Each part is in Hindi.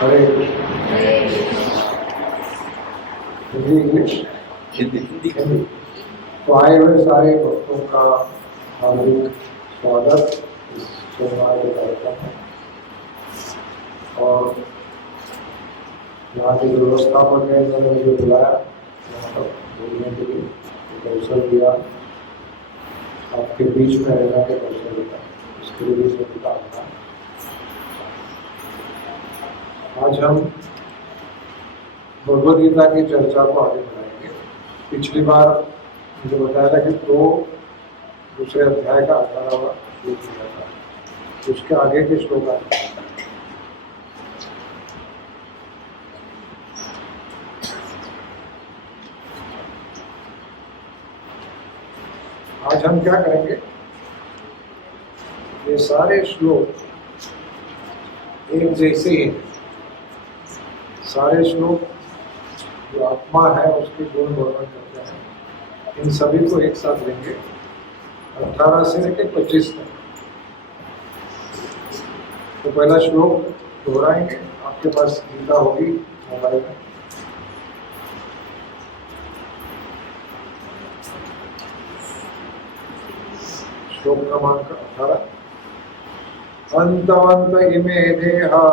हरे हिंदी इंग्लिश हिंदी हिंदी। तो आए हुए सारे भक्तों का हार्दिक स्वागत इस सोमवार के कार्यक्रम में। और यहाँ के जो व्यवस्थापक है उन्होंने मुझे बुलाया यहाँ पर बोलने के लिए, एक अवसर दिया, आपके बीच में रहना के अवसर दिया, उसके लिए भी सभी का आभार। आज हम भगवद गीता की चर्चा को आगे बढ़ाएंगे। पिछली बार मुझे बताया था कि दूसरे अध्याय का 18वां श्लोक किया था, उसके आगे के श्लोक आए। आज हम क्या करेंगे, ये सारे श्लोक एक जैसे ही हैं। सारे श्लोक जो आत्मा है उसके गुण वर्णन करते हैं। इन सभी को एक साथ लेंगे 18 से लेकर 25 तक। तो पहला श्लोक दोहराएंगे। आपके पास गीता होगी मोबाइल में। श्लोक क्रमांक 18। अंतवंत इमे देहा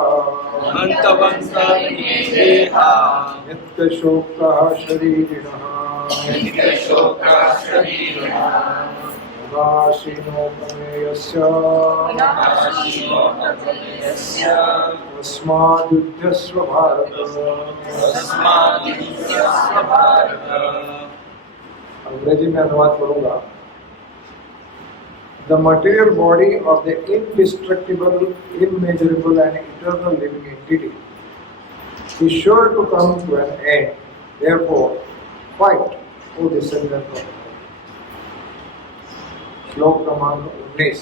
नित्य शोकः शरीरिणः उदासीनो प्रमेयस्य तस्माद्युध्यस्व भारत। अंग्रेजी में अनुवाद करूंगा। The material body of the indestructible, immeasurable and eternal living entity is sure to come to an end. Therefore, fight, O descendant of God. श्लोक क्रमांक 19।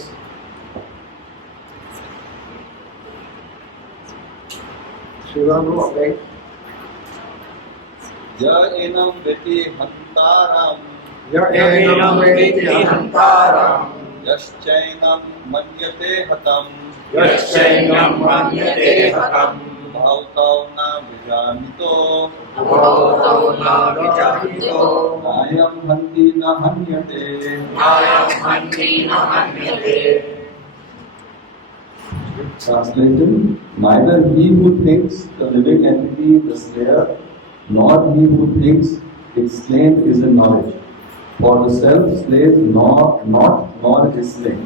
श्रीराम अभय। एनं वेति हन्तारम् एनं वेति हन्तारम् यश्चैनं मन्यते हतम् भवतो न विजानीतो नायं हन्ति न हन्यते। Translation: Neither he who thinks the living entity the slayer, nor he who thinks its slain is in knowledge. For the self slays nor is slain.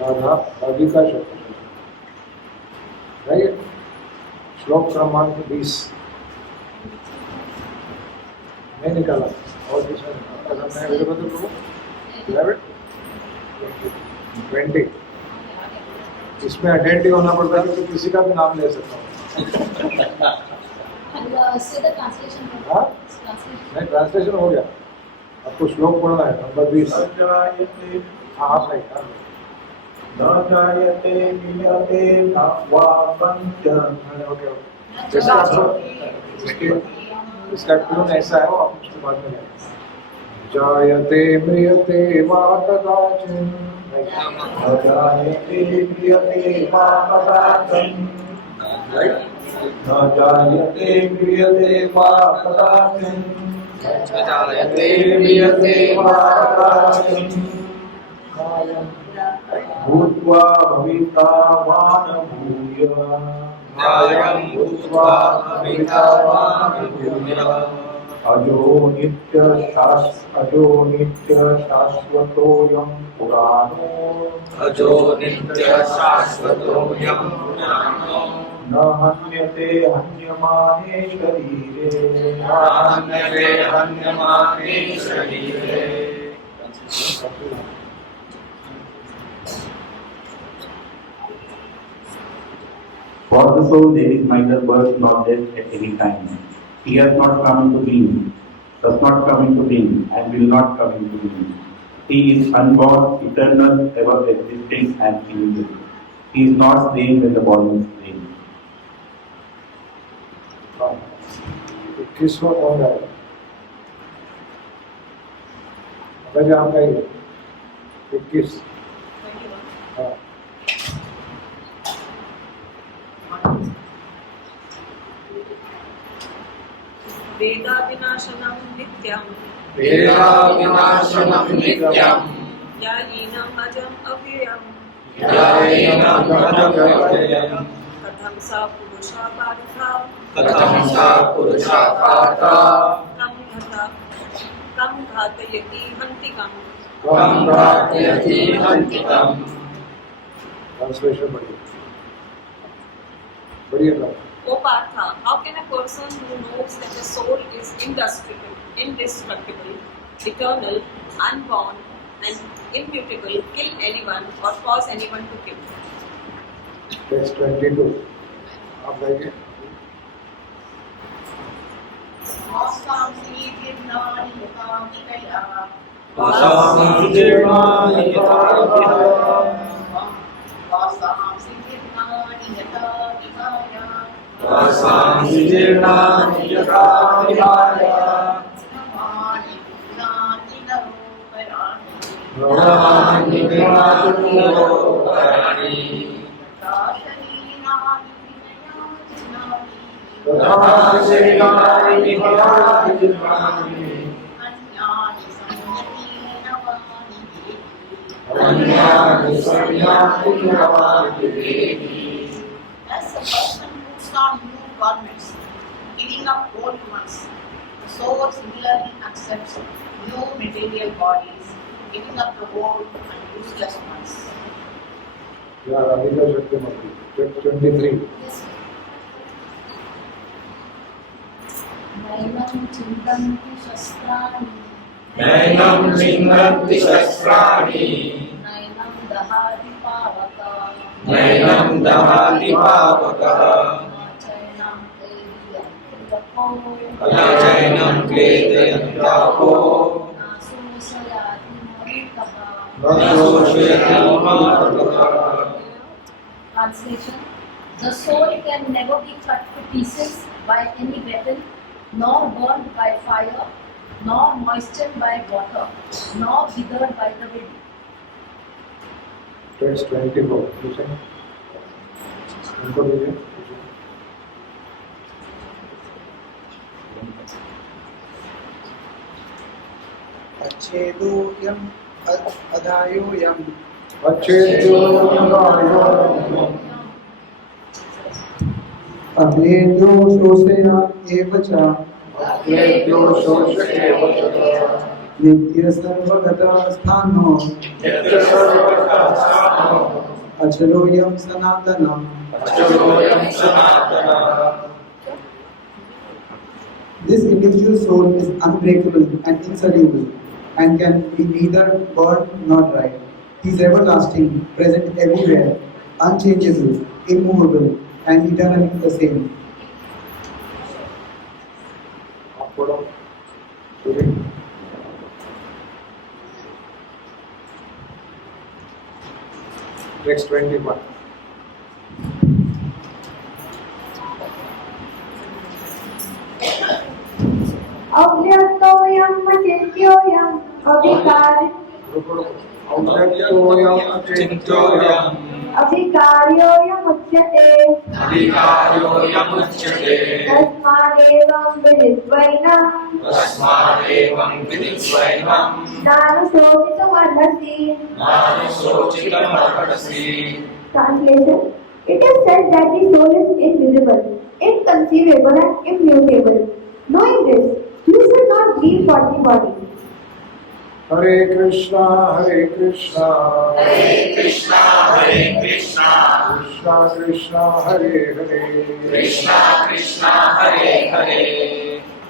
Radha का शब्द राइट। श्लोक क्रमांक 20 मैं निकाला और किसने निकाला? मैं अवेलेबल करूँ 11 20। इसमें अटेंटिव होना पड़ता है तो किसी का भी नाम ले सकता हूँ। नहीं, ट्रांसलेशन हो गया। आपको श्लोक पढ़ना है नंबर 20। हाँ आप नहीं इसका ट्यून ऐसा है, वो आप उसके बाद में जायते म्रियते वा कदाचिन भूत्वा भवितावान भूय अजो नित्य शाश्वतोऽयं पुराणो न हन्यते हन्यमाने शरीरे। For the soul there is neither birth nor death at any time. He has not come into being, does not come into being, and will not come into being. He is unborn, eternal, ever existing, and invisible. He is not slain when the body is slain. 21वां कौन गाएगा? अगर यहाँ का 21 वेदाविनाशनं नित्यं वेदाविनाशनं नित्यं यायेनम् अजम् अव्ययम् यायेनम् अजम् कथं सा पुरुषा पार्था कथं सा पुरुषा पार्था तं घातयति हन्तिकम् त्वं घातयति हन्तिकम्। ट्रांसलेशन बढ़िया। O Partha, how can a person who knows that the soul is indestructible, eternal, unborn, and immutable, kill anyone or cause anyone to kill? Text 22. आप देखिए। As a person puts on new garments, giving up old ones, the soul similarly accepts new material bodies, giving up the old and useless ones. या राधिका शक्तिमती। Text 23. नैनं चिन्तन्ति शस्त्राणि नैनं लिङ्गन्ति शस्त्राणि नैनं दहाति पावका नैनं दहाति पावकः न चैनं क्लेदयन्तापो नाशोषयाति मरुतः। न शोषयति मारुतः। Translation: The soul can never be cut to pieces by any weapon, nor burned by fire, nor moistened by water, nor withered by the wind. Text 24. Listen. उनको दीजिए। अच्छेदोऽयम् अधायोऽयम् अभेदो शोषया एव च नित्य सर्वगतः स्थानो अचलोऽयं सनातनम्। This individual soul is unbreakable and insoluble and can be neither burned nor dried. He is everlasting, present everywhere, unchangeable, immovable, and eternally the same. आप पढ़ो। Text 21. अव्यक्तोऽयम् अचिन्त्योऽयम् अविकारी अभिकार्योऽयमुच्यते अधिकार्योऽयमुच्यते तस्मादेवं विदित्वैनं नानुशोचितुमर्हसि। नानुशोचितमर्हसि। Translation: It is said that the soul is invisible, inconceivable and immutable. Knowing this, you should not grieve for the body. Hare Krishna, Hare Krishna, Hare Krishna, Hare Krishna, Krishna Krishna, Hare Hare, Krishna Krishna, Hare Hare,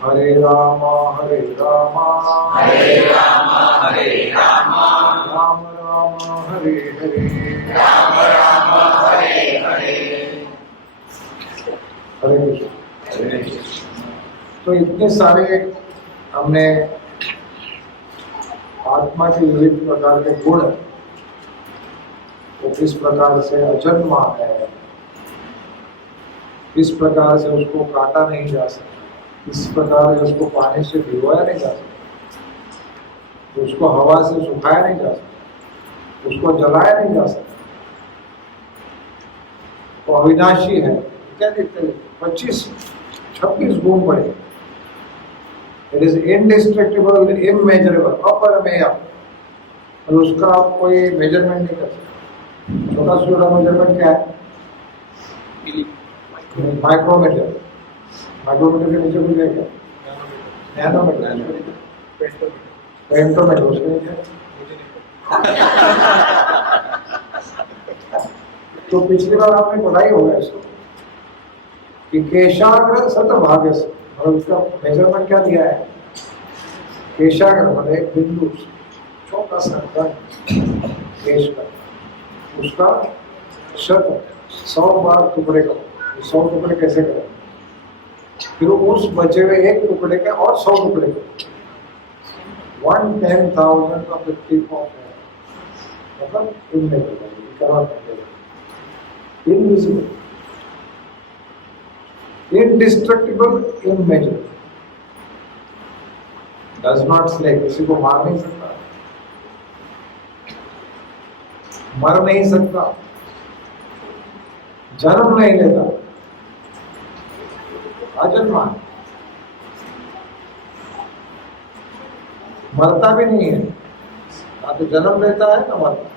Hare Rama, Hare Rama, Hare Rama, Hare Rama, Rama Rama, Hare Hare, Rama Rama, Hare Hare, Hare Krishna। Hare Krishna। तो इतने सारे हमने आत्मा के विविध प्रकार के गुण, वो किस प्रकार से अजन्मा है, किस प्रकार से उसको काटा नहीं जा सकता, किस प्रकार से उसको पानी से भिगोया नहीं जा सकता, उसको हवा से सुखाया नहीं जा सकता, उसको जलाया नहीं जा सकता, वो अविनाशी है। क्या देखते हैं 25-26 गुण पड़े इट इज इनडिस्ट्रक्टिबल, इमेजरेबल, अपरमेय, और उसका आप कोई मेजरमेंट नहीं कर सकते। छोटा से छोटा मेजरमेंट क्या है? माइक्रोमीटर। माइक्रोमीटर के नीचे कुछ है क्या? नैनोमीटर, पेंटोमीटर, उसके नीचे तो पिछली बार आपने पढ़ाई होगा इसको कि केशाग्र शतभाग्य से, और उसका मेजरमेंट क्या दिया है? केशाग्र मतलब एक बिंदु, छोटा सा केश का, उसका 100 बार टुकड़े करो। 100 टुकड़े कैसे करें? फिर उस बचे हुए एक टुकड़े के और 100 टुकड़े करो। 1/10,000 of the tip of hair, मतलब invisible, indestructible, immeasurable, does not slay, किसी को मार नहीं सकता, मर नहीं सकता, जन्म नहीं लेता, अजन्मा, मरता भी नहीं है, ना तो जन्म लेता है ना मरता।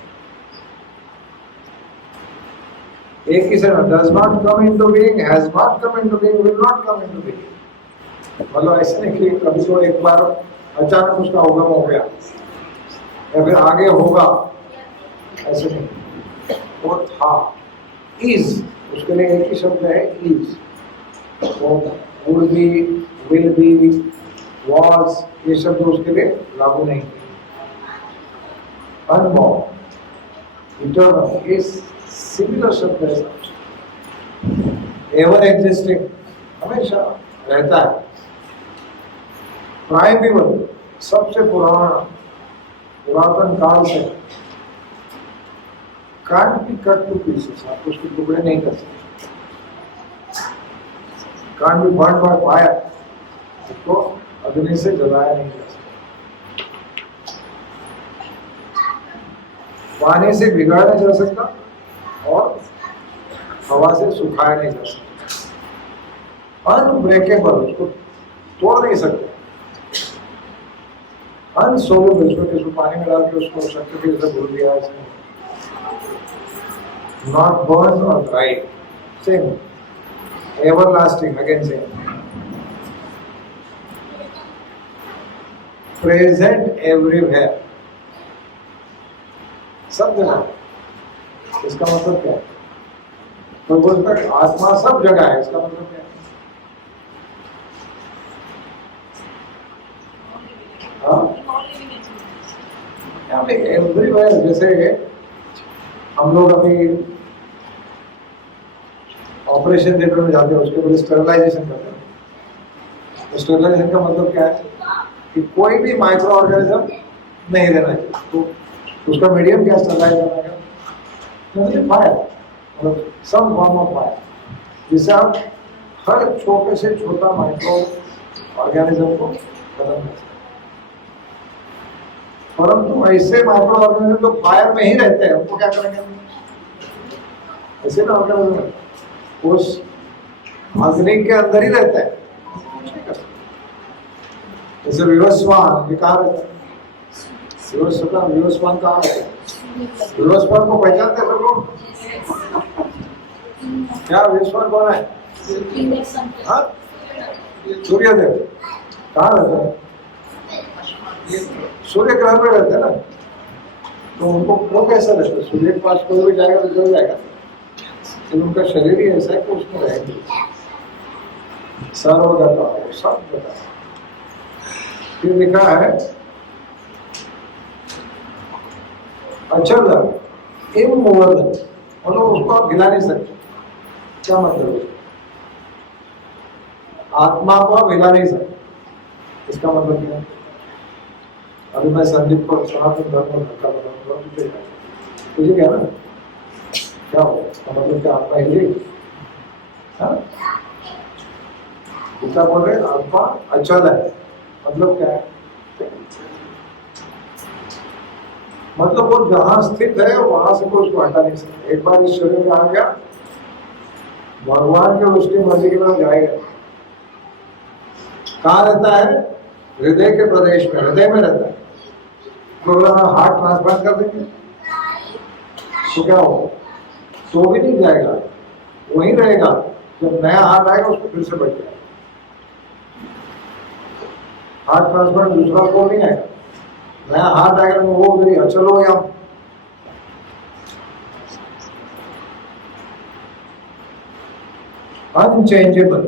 एक ही से does not come into being, has not come into being, will not come into being. मतलब ऐसे नहीं कि कभी तो एक बार अचानक उसका उगम हो गया या फिर आगे होगा, ऐसे नहीं। वो था, इज, उसके लिए एक ही शब्द है इज। वो would be, will be, was, ये शब्द उसके लिए लागू नहीं। अनबॉर्न, इटर्नल, ये सिमिलर शब्द है। एवर एग्जिस्टिंग, हमेशा रहता है। प्राइमेबल, सबसे पुरातन काल से। Can't be cut two pieces, आप उसके टुकड़े नहीं कर सकते। Can't be burn by fire, उसको अग्नि से जलाया नहीं जा सकता। पानी से भिगाया नहीं जा सकता और हवा से सुखाया नहीं जा सकता। अनब्रेकेबल, उसको तोड़ नहीं सकते। अनसोलेबल, उसको किसी पानी में डाल के उसको शक्ति से भूल दिया है। नॉट बर्न और dried, same. Everlasting, again same. Present everywhere, सब जगह। इसका मतलब क्या है? तो बोलता है आत्मा सब जगह है, इसका मतलब क्या है? एवरीवेयर, जैसे हम लोग अभी ऑपरेशन थिएटर में जाते हैं, उसके बाद स्टेरिलाइजेशन करते हैं। स्टेरिलाइजेशन का मतलब क्या है कि कोई भी माइक्रो ऑर्गेनिज्म नहीं रहना चाहिए। तो उसका मीडियम क्या स्टेरिलाइज करने का? फायर, मतलब सम फॉर्म ऑफ फायर, जिससे आप हर छोटे से छोटा माइक्रो ऑर्गेनिज्म को खत्म कर सकते। परंतु ऐसे माइक्रो ऑर्गेनिज्म तो फायर में ही रहते हैं, उनको क्या करेंगे? ऐसे ना ऑर्गेनिज्म उस अग्नि के अंदर ही रहता है। जैसे विवस्वान, ये कहाँ रहता है? विवस्वान कहाँ रहता है? विवस्वान को पहचानते सब लोग? क्या विवस्वान कौन है? हाँ, सूर्यदेव। कहाँ रहता है? सूर्य ग्रह पे रहते हैं ना। तो उनको वो कैसा रहता है? सूर्य के पास कोई भी जाएगा तो जल जाएगा, लेकिन उनका शरीर ही ऐसा है कि उसमें रहेंगे। सर्वगता हो, सब गता। फिर लिखा है अचल, इमूवेबल, मतलब उसको आप हिला नहीं सकते। क्या मतलब है? आत्मा को आप हिला नहीं सकते। इसका मतलब क्या है? अभी मैं संदीप को सनातन धर्म में धक्का बताऊंगा, तुझे क्या ना क्या हो? इसका मतलब क्या? आत्मा हिलेगी? गीता बोल रहे आत्मा अचल है, मतलब क्या है? मतलब वो जहां स्थित है वहां से कोई उसको हटा नहीं सकता। एक बार इस शरीर में आ गया, भगवान के उसकी मर्जी के बाद जाएगा। कहाँ रहता है? हृदय के प्रदेश में, हृदय में रहता है। तो अगर हम हार्ट ट्रांसप्लांट कर देंगे तो क्या होगा? तो भी नहीं जाएगा, वहीं रहेगा। जब नया हार्ट आएगा उसको फिर से बढ़ जाएगा। हार्ट ट्रांसप्लांट दूसरा को नहीं आएगा, नया हार्ट आएगा तो वो उधर ही चलो यहाँ। अनचेंजेबल,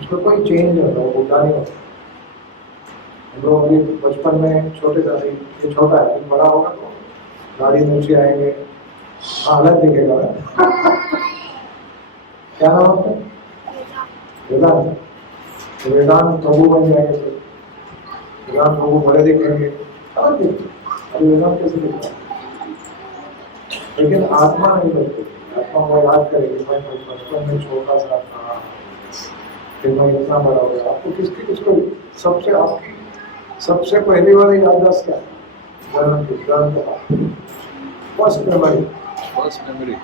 उसका कोई चेंज नहीं होता, वो बुढ़ा नहीं होता। हम लोग अभी बचपन में छोटे थे, ये छोटा है, बड़ा होगा तो गाड़ी नीचे आएंगे, अलग दिखेगा। क्या नाम होता है? वेदांत। तो वेदांत प्रभु बन जाएंगे, तो वेदांत प्रभु बड़े दिखेंगे, अलग दिखेंगे। अभी वेदांत कैसे दिखता है? लेकिन आत्मा नहीं बचती। आत्मा को याद करेगी, मैं बचपन में छोटा सा था, फिर मैं इतना बड़ा हो गया। आपको किसको सबसे आपकी सबसे पहली वाली याददाश्त क्या है? जन्म की, जन्म के बाद first memory. First memory.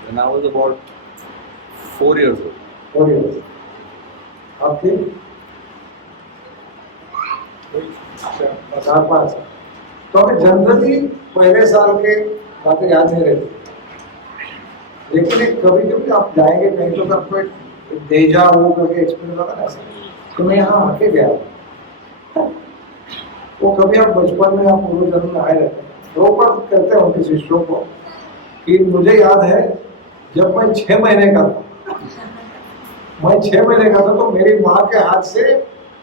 When I was about 4 years old. 4 years। आपकी 4-5। तो हमें जनरली पहले साल के बातें याद नहीं रहती, लेकिन एक कभी कभी आप जाएंगे कहीं तो आपको एक डेजा वो करके एक्सपीरियंस होगा ना, ऐसा तो मैं यहाँ आके गया। वो कभी आप बचपन में आप पूर्व जन्म में आए रहते हैं, तो पर कहते हैं उनके शिष्यों को कि मुझे याद है जब मैं 6 महीने का था, मैं 6 महीने का था तो मेरी माँ के हाथ से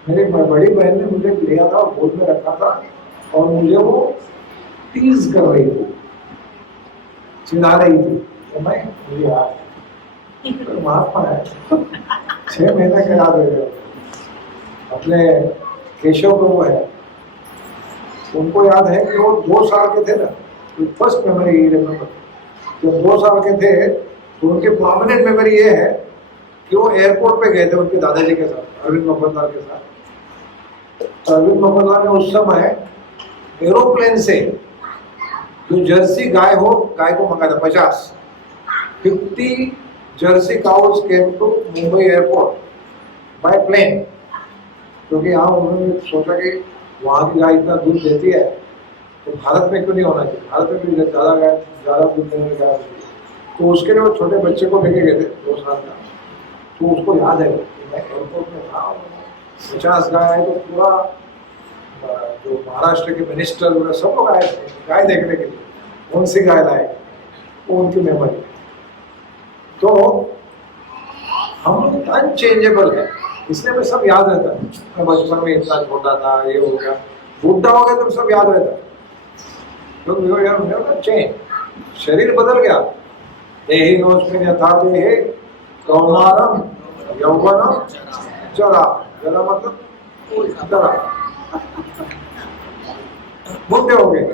मेरी बड़ी बहन ने मुझे लिया था, गोद में रखा था और मुझे वो टीज कर रही थी, चिढ़ा रही थी। तो मैं मुझे याद तो महात्मा है 6 महीने के याद रहे। अपने केशव प्रभु है, उनको याद है कि वो 2 साल के थे ना, फर्स्ट मेमोरी रिमेम्बर, जब 2 साल के थे तो उनकी परमानेंट मेमोरी ये है कि वो एयरपोर्ट पे गए थे उनके दादाजी के साथ, अरविंद मफतलाल के साथ। अरविंद मफतलाल ने उस समय एरोप्लेन से जो जर्सी गाय हो, गाय को मंगा था 50 Jersey cows came to Mumbai airport by plane, क्योंकि यहाँ उन्होंने सोचा कि वहाँ की गाय इतना दूध देती है तो भारत में क्यों नहीं होना चाहिए, भारत में भी ज़्यादा दूध देने में गाय। तो उसके लिए वो छोटे बच्चे को लेके गए थे 2 साल का। तो उसको याद है कि मैं एयरपोर्ट में था, 50 गाय आए तो पूरा जो महाराष्ट्र के मिनिस्टर सब लोग आए थे गाय देखने के लिए, कौन सी गाय लाए, वो उनकी मेमोरी। तो हम लोग अनचेंजेबल है, इसलिए हमें सब याद रहता है। मैं बचपन में इतना छोटा था, ये हो गया, बुढ़ा हो गया तो सब याद रहता है, क्योंकि चेंज, शरीर बदल गया। देहि नोस्मिन् यथा देहे कौमारम यौवनम जरा, जरा मतलब जरा, बुढ़े हो गए।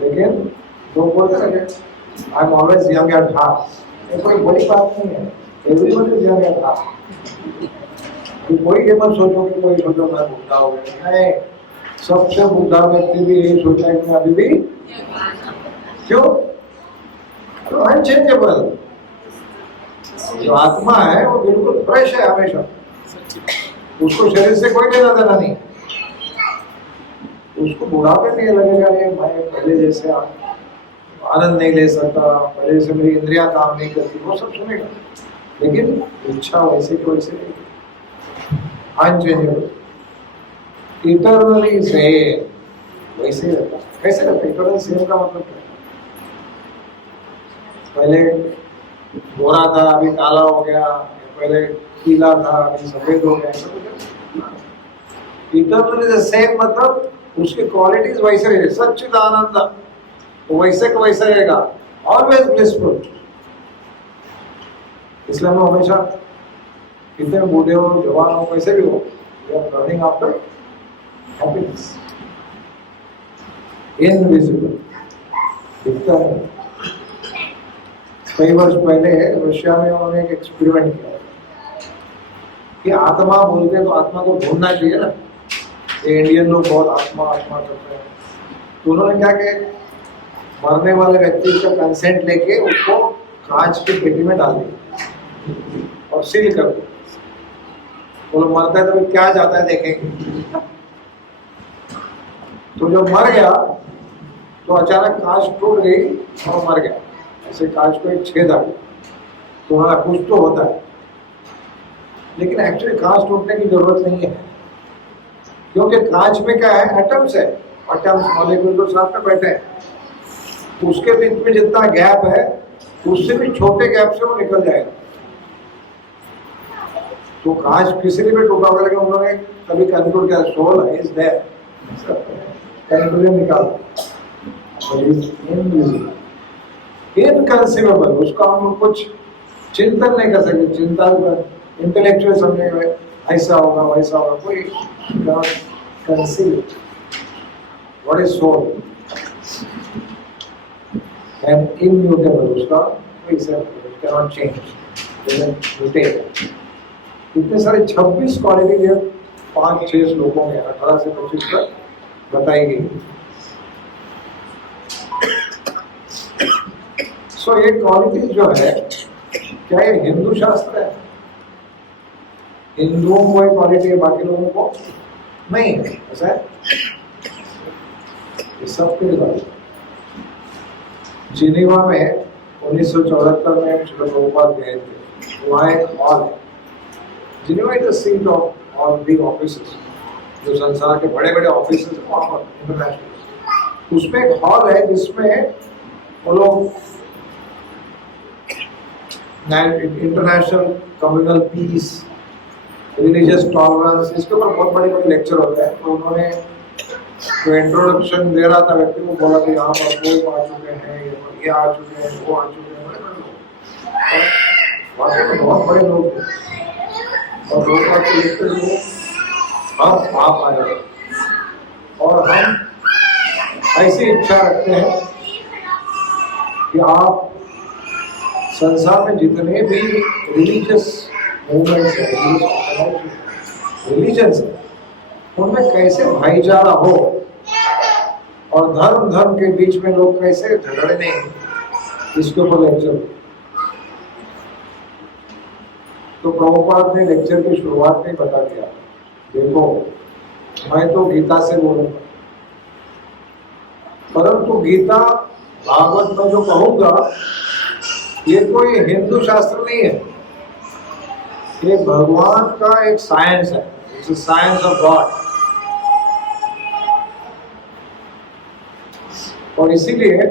लेकिन लोग बोलते लगे I am always young at heart, ये कोई बड़ी बात नहीं है, everyone is young at heart. कोई ये मत सोचो कि कोई सोचो मैं बुढ़ा हो गया, नहीं, सबसे बुढ़ा व्यक्ति भी यही सोचा है कि अभी भी क्यों, तो अनचेंजेबल। जो आत्मा है वो बिल्कुल फ्रेश है हमेशा, उसको शरीर से कोई लेना देना नहीं, उसको बुढ़ापे नहीं लगेगा ये मैं पहले जैसे आनंद नहीं ले सकता, पहले से मेरी इंद्रियां काम नहीं करती, वो सब सुनेगा, लेकिन इच्छा वैसे की वैसे नहीं। अनचेंजेबल, इटरनली सेम, वैसे ही रहता। कैसे रहता? इटरनल सेम का मतलब क्या? पहले गोरा था अभी काला हो गया, पहले पीला था अभी सफेद हो गया, इटरनली सेम मतलब उसकी क्वालिटीज वैसे रहेगी, सच्चिदानंद तो वैसे का वैसा रहेगा, ऑलवेज ब्लिसफुल। इसलिए हम हमेशा कितने बूढ़े हो, जवान हो, कैसे भी हो, we are running after happiness, invisible, दिखता है। कई वर्ष पहले रशिया में उन्होंने एक एक्सपेरिमेंट किया कि आत्मा बोलते हैं तो आत्मा को ढूंढना चाहिए ना, ये इंडियन लोग बहुत आत्मा आत्मा करते हैं। तो उन्होंने क्या किया, मरने वाले व्यक्ति का कंसेंट लेके उसको कांच की पेटी में डाल दिया और सील कर दिया। वो लोग मरता है तो फिर क्या जाता है देखेंगे। तो जब मर गया तो अचानक कांच टूट गई और मर गया, ऐसे कांच को एक छेद आ गया, तो हाँ कुछ तो होता है, लेकिन एक्चुअली कांच टूटने की जरूरत नहीं है, क्योंकि कांच में क्या है, एटम्स है, एटम्स मॉलिक्यूल तो साथ में बैठे हैं, उसके बीच में जितना गैप है उससे भी छोटे गैप से वो निकल जाएगा। तो कांच किसी ने भी टूटा होगा, लेकिन उन्होंने कभी कंक्लूड किया सोल इज देयर, कंक्लूजन निकाला, इनकंसीवेबल, उसका हम कुछ चिंतन नहीं कर सकते, चिंता इंटेलेक्चुअल समझेंगे ऐसा होगा वैसा होगा, कोई conceive what is soul and immutable, उसका कोई कैनॉट चेंज। इतने सारे 26 क्वालिटी है 5-6 श्लोकों में 18 से 25 तक बताई गई। सो ये क्वालिटी जो है, क्या ये हिंदू शास्त्र है? हिंदुओं को ये क्वालिटी है, बाकी लोगों को नहीं है, ऐसा है? ये सब के लिए जिनेवा में 1974 में श्रील प्रभुपाद गए थे, वहाँ एक हॉल है। Geneva is the seat of all big offices, जो संसार के बड़े बड़े ऑफिसेस हैं वहाँ पर इंटरनेशनल, उसमें एक हॉल है जिसमें वो लोग international communal peace, religious tolerance, इसके ऊपर बहुत बड़े बड़े लेक्चर होते हैं। तो उन्होंने जो इंट्रोडक्शन दे रहा था व्यक्ति को, बोला कि यहाँ पर लोग आ चुके हैं, ये आ चुके हैं, वो आ चुके हैं, बड़े बड़े लोग, वाकई में बहुत बड़े लोग थे, और लोग आके लिखते थे हम आप आए और हम ऐसी इच्छा रखते हैं कि आप संसार में जितने भी रिलीजियस मूवमेंट्स हैं, रिलीजन्स हैं, उनमें कैसे भाईचारा हो और धर्म धर्म के बीच में लोग कैसे झगड़े नहीं, इसके ऊपर लेक्चर। तो प्रभुपाद ने लेक्चर की शुरुआत में बता दिया, देखो मैं तो गीता से बोलूंगा, परंतु गीता भागवत में जो कहूंगा ये कोई हिंदू शास्त्र नहीं है, ये भगवान का एक साइंस है, इट्स साइंस ऑफ गॉड। और इसीलिए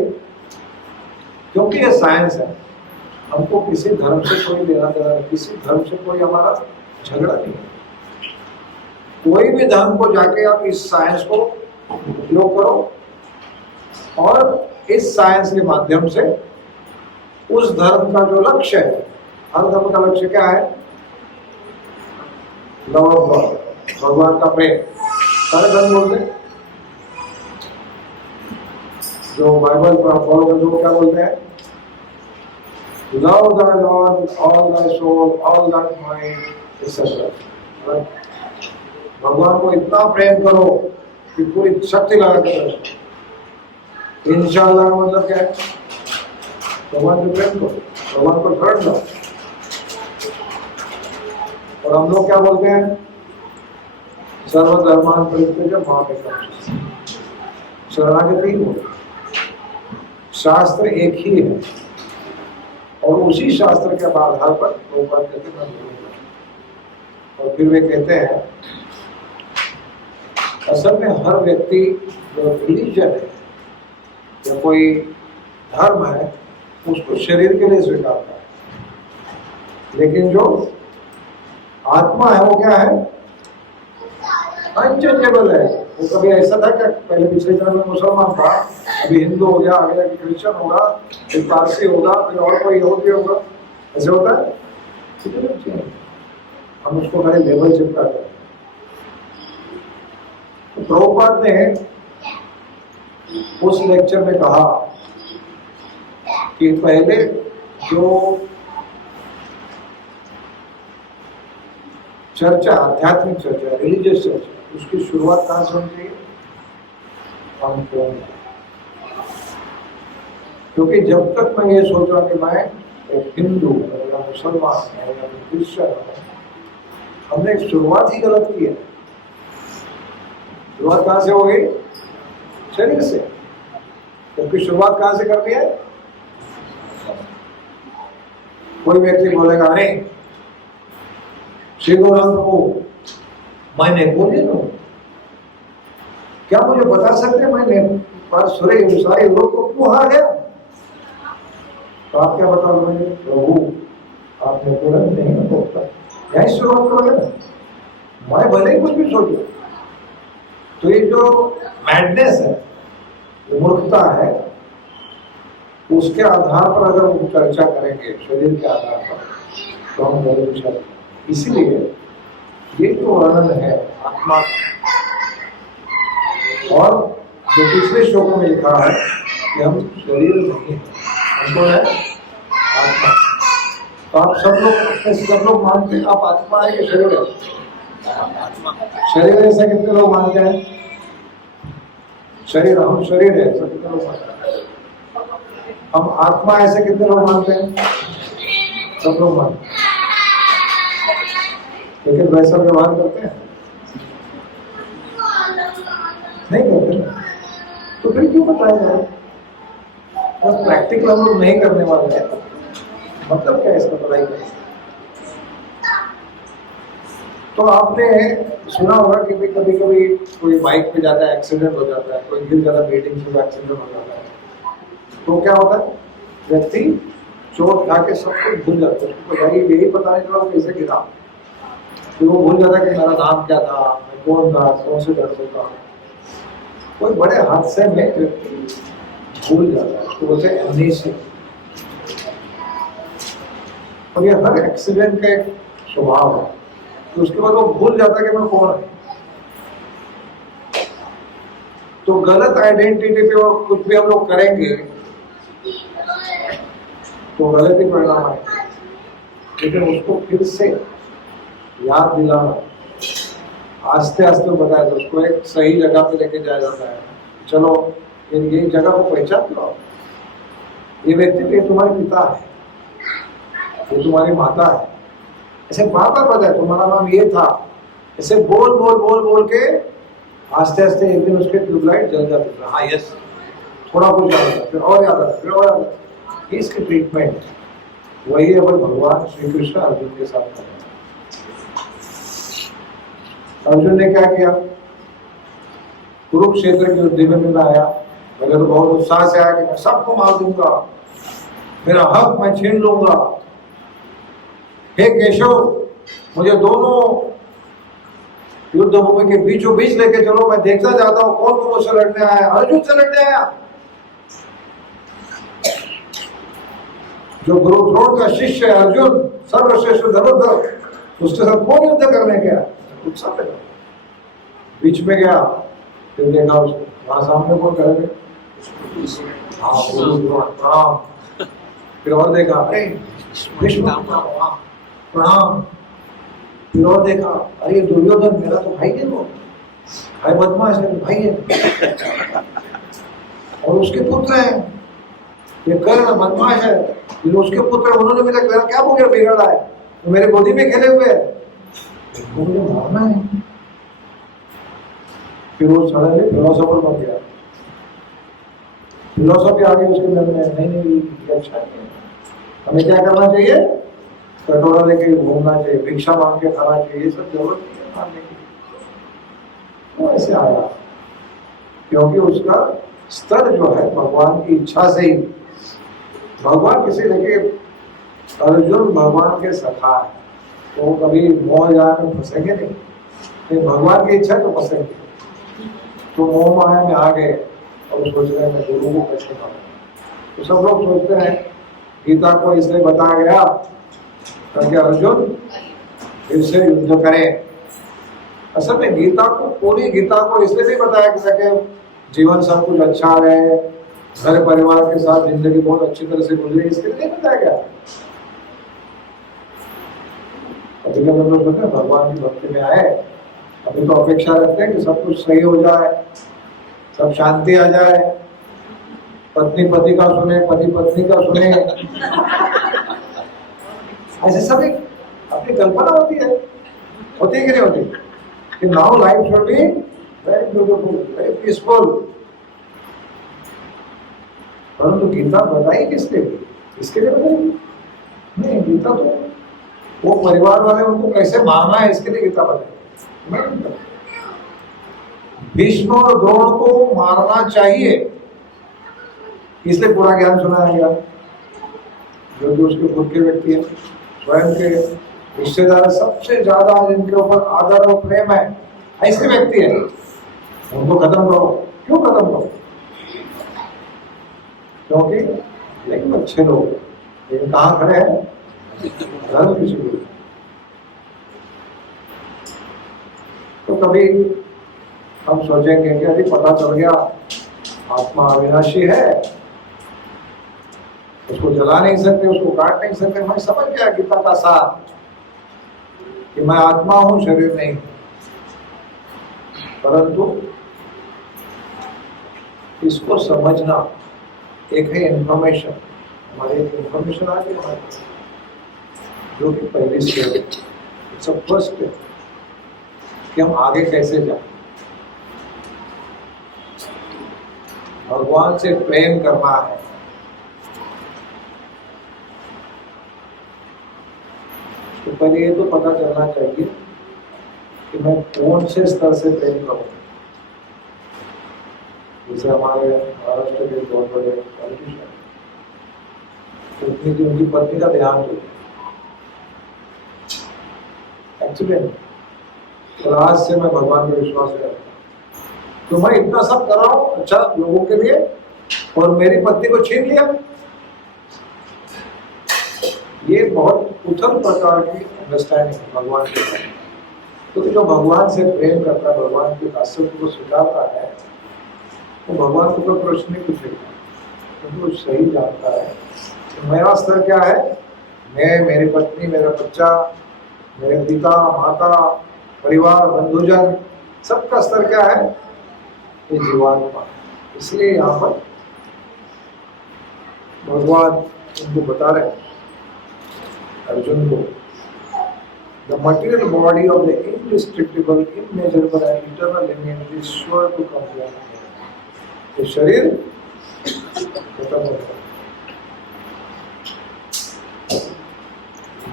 क्योंकि ये साइंस है, हमको किसी धर्म से कोई लेना देना नहीं, किसी धर्म से कोई हमारा झगड़ा नहीं है। कोई भी धर्म को जाके आप इस साइंस को उपयोग करो और इस साइंस के माध्यम से उस धर्म का जो लक्ष्य है, हर धर्म का लक्ष्य क्या है? लव ऑफ गॉड, भगवान का प्रेम। सारे धर्म बोलते हैं, जो बाइबल फॉलो करते हैं क्या बोलते हैं? Love thy Lord with all thy soul, all thy mind, etc. भगवान को इतना प्रेम करो कि पूरी शक्ति लगा कर। इंशाअल्लाह मतलब क्या है? भगवान को प्रेम करो, भगवान को शरण लो। और हम लोग क्या बोलते हैं? सर्वधर्मान परित्यज्य माम एकम, शरणागति ही बोलते। शास्त्र एक ही है और उसी शास्त्र के आधार पर प्रभुपाद कहते हैं और फिर वे कहते हैं असल में हर व्यक्ति जो रिलीजन है या कोई धर्म है उसको शरीर के लिए स्वीकारता है, लेकिन जो आत्मा है वो क्या है? अनचेंजेबल है। वो कभी ऐसा था क्या पहले पिछले जन्म में मुसलमान था, अभी हिंदू हो गया, आगे जाके क्रिश्चियन होगा, फिर पारसी होगा, फिर और कोई यहूदी होगा, ऐसे होता है? हम उसको खाली लेवल चिपकाते हैं। तो प्रभुपाद ने उस लेक्चर में कहा कि पहले जो चर्चा, आध्यात्मिक चर्चा, रिलीजियस चर्चा, उसकी शुरुआत कहाँ से होनी चाहिए? क्योंकि जब तक मैं ये सोच रहा कि मैं एक हिंदू या मुसलमान या क्रिश्चियन हूँ, हमने शुरुआत ही गलत की है। शुरुआत कहाँ से हो गई? शरीर से। क्योंकि शुरुआत कहाँ से करनी है? कोई व्यक्ति बोलेगा अरे श्री गौरांग को मैंने बोले लो, क्या मुझे बता सकते मैंने पर सूर्य सारे लोग को क्यों हार गया? तो आप क्या बता रहे हैं? प्रभु आपने बोला नहीं होता, यही शुरुआत करोगे ना, मैं भले ही कुछ भी सोचो। तो ये जो मैडनेस है, जो मूर्खता है, उसके आधार पर अगर हम चर्चा करेंगे शरीर के आधार पर, तो हम बड़े विषय। इसीलिए ये जो वर्णन है आत्मा और जो पिछले श्लोक में लिखा है कि हम शरीर नहीं है, हम कौन है? आत्मा। तो आप सब लोग मानते हैं आप आत्मा है कि शरीर है? शरीर ऐसा कितने लोग मानते हैं? शरीर, हम शरीर है ऐसा कितने लोग मानते हैं? हम आत्मा ऐसे कितने लोग मानते हैं? सब लोग मानते हैं, लेकिन वैसा व्यवहार करते हैं? नहीं करते ना। तो फिर क्यों बताया जाए? बस प्रैक्टिकल हम लोग नहीं करने वाले हैं, मतलब क्या है इसका पढ़ाई करने? तो आपने सुना होगा कि भी कभी कभी कोई बाइक पे जाता है, एक्सीडेंट हो जाता है, कोई गिर जाता है, बिल्डिंग से एक्सीडेंट हो जाता है, तो क्या होता है? व्यक्ति चोट खा के सब कुछ भूल जाता है, उसको यही पता नहीं चला कैसे गिरा, फिर वो भूल जाता है कि मेरा नाम क्या था, मैं कौन था, कौन से घर से था। कोई बड़े हादसे में व्यक्ति भूल जाता है, तो बोलते हैं एमनेसिया। और ये हर एक्सीडेंट का एक स्वभाव है, तो उसके बाद वो भूल जाता है कि मैं कौन है। तो गलत आइडेंटिटी पे वो कुछ भी हम लोग करेंगे तो गलत ही परिणाम आएगा। लेकिन उसको फिर से याद दिलाना, आस्ते आस्ते बताया, तो उसको एक सही जगह पे लेके जाया जाता है। चलो ये जगह को पहचान लो, ये व्यक्ति तो तुम्हारे पिता है, ये तुम्हारी माता है, ऐसे बार बार बताया तुम्हारा नाम ये था, ऐसे बोल बोल बोल बोल के आस्ते आस्ते एक दिन उसके ट्यूबलाइट जल जाती है। हाँ यस, थोड़ा कुछ याद आता, फिर और याद आता, फिर और याद आता। इसकी ट्रीटमेंट वही अब भगवान श्री कृष्ण अर्जुन के साथ कर रहे हैं। अर्जुन ने क्या किया? कुरुक्षेत्र की युद्ध में आया, पहले तो बहुत उत्साह से आया कि मैं सबको मार दूंगा, मेरा हक मैं छीन लूंगा, हे केशव मुझे दोनों युद्ध भूमि के बीचों बीच लेके चलो, मैं देखना चाहता हूं कौन मुझसे लड़ने आया। अर्जुन से लड़ने आया, जो गुरु द्रोण का शिष्य है अर्जुन, सर्वश्रेष्ठ धनुर्धर, उसके साथ कौन युद्ध करने गया? उत्साह पे बीच में गया, फिर देखा उसको वहां सामने कौन करेंगे? हाँ गुरु द्रोण प्रणाम। फिर और देखा, अरे भीष्म प्रणाम। फिर और देखा, अरे दुर्योधन मेरा तो भाई है, वो भाई बदमाश है, भाई है, और उसके पुत्र है, ये कर्ण बदमाश है, उसके पुत्र, उन्होंने मुझे क्या बिगड़ रहा है, तो मेरे गोदी में खेले हुए है, मुझे मारना है। फिर वो सडनली फिलोसोफर बन गया। फिलोसफी आ गई उसके अंदर में, नहीं अच्छा नहीं, हमें क्या करना चाहिए? कटोरा लेके घूमना चाहिए, भिक्षा मांग के खाना चाहिए, ये सब जरूरत नहीं है मानने की। वो ऐसे आया क्योंकि उसका स्तर जो है भगवान की इच्छा से ही, भगवान किसी देखिए अर्जुन भगवान के सखा है, तो कभी मोह जाकर फंसेंगे नहीं, लेकिन भगवान की इच्छा तो फंसेंगे। तो मोह माया में आ गए और सोच रहे हैं गुरु को कैसे मारूं। तो सब लोग सोचते हैं गीता को इसलिए बताया गया ताकि अर्जुन फिर से युद्ध करे। असल में गीता को, पूरी गीता को इसलिए भी बताया कि जीवन सब कुछ अच्छा रहे, घर परिवार के साथ जिंदगी बहुत अच्छी तरह से गुजरे, इसके लिए नहीं बताया गया। अभी हम लोग भगवान की भक्ति में आए, अभी तो अपेक्षा रखते हैं कि सब कुछ सही हो जाए, सब शांति आ जाए, पत्नी पति का सुने, पति पत्नी का सुने, ऐसे सब एक अपनी कल्पना होती है। होती कि नहीं होती कि now life should be very beautiful, very peaceful. परंतु गीता बताई किसके लिए? इसके लिए बताई नहीं। गीता तो वो परिवार वाले उनको कैसे मारना है इसके लिए गीता बताई। भीष्म और द्रोण को मारना चाहिए इसलिए पूरा ज्ञान सुनाया गया। जो जो उसके खुद के व्यक्ति है, स्वयं के रिश्तेदार, सबसे ज्यादा जिनके ऊपर आदर और प्रेम है, ऐसे व्यक्ति है, उनको खत्म करो। क्यों खत्म करो? क्योंकि लेकिन अच्छे लोग, लेकिन कहाँ खड़े हैं? धर्म की शुरू। तो कभी हम सोचेंगे कि अभी पता चल गया आत्मा अविनाशी है, उसको जला नहीं सकते, उसको काट नहीं सकते। मैं समझ गया गीता का सार कि मैं आत्मा हूं, शरीर नहीं। परंतु इसको समझना एक है इंफॉर्मेशन, हमारे एक इंफॉर्मेशन आ गई जो कि पहली स्टेप है, इट्स अ फर्स्ट स्टेप कि हम आगे कैसे जाए। भगवान से प्रेम करना है। तो पहले ये तो पता चलना चाहिए कि मैं कौन से स्तर से प्रेम करूं। जैसे हमारे महाराष्ट्र के बहुत बड़े पॉलिटिशियन, उनकी पत्नी का देहांत हो गया एक्सीडेंट, तो आज से मैं भगवान पे विश्वास करता हूं। तो मैं इतना सब कर रहा हूं अच्छा लोगों के लिए, और मेरी पत्नी को छीन लिया। ये बहुत उथल प्रकार की अंडरस्टैंडिंग भगवान की। तो जो भगवान से प्रेम करता है, भगवान के दासत्व को स्वीकारता है, वो भगवान को कोई प्रश्न नहीं पूछेगा, क्योंकि वो सही जानता है कि मेरा स्तर क्या है। मैं, मेरी पत्नी, मेरा बच्चा, मेरे पिता माता, परिवार, बंधुजन, सबका स्तर क्या है? ये जीवात्मा। इसलिए यहाँ पर भगवान उनको बता रहे अर्जुन को, the material body of the indestructible, immeasurable and eternal image is sure to come to an end. ये शरीर खत्म हो जाएगा।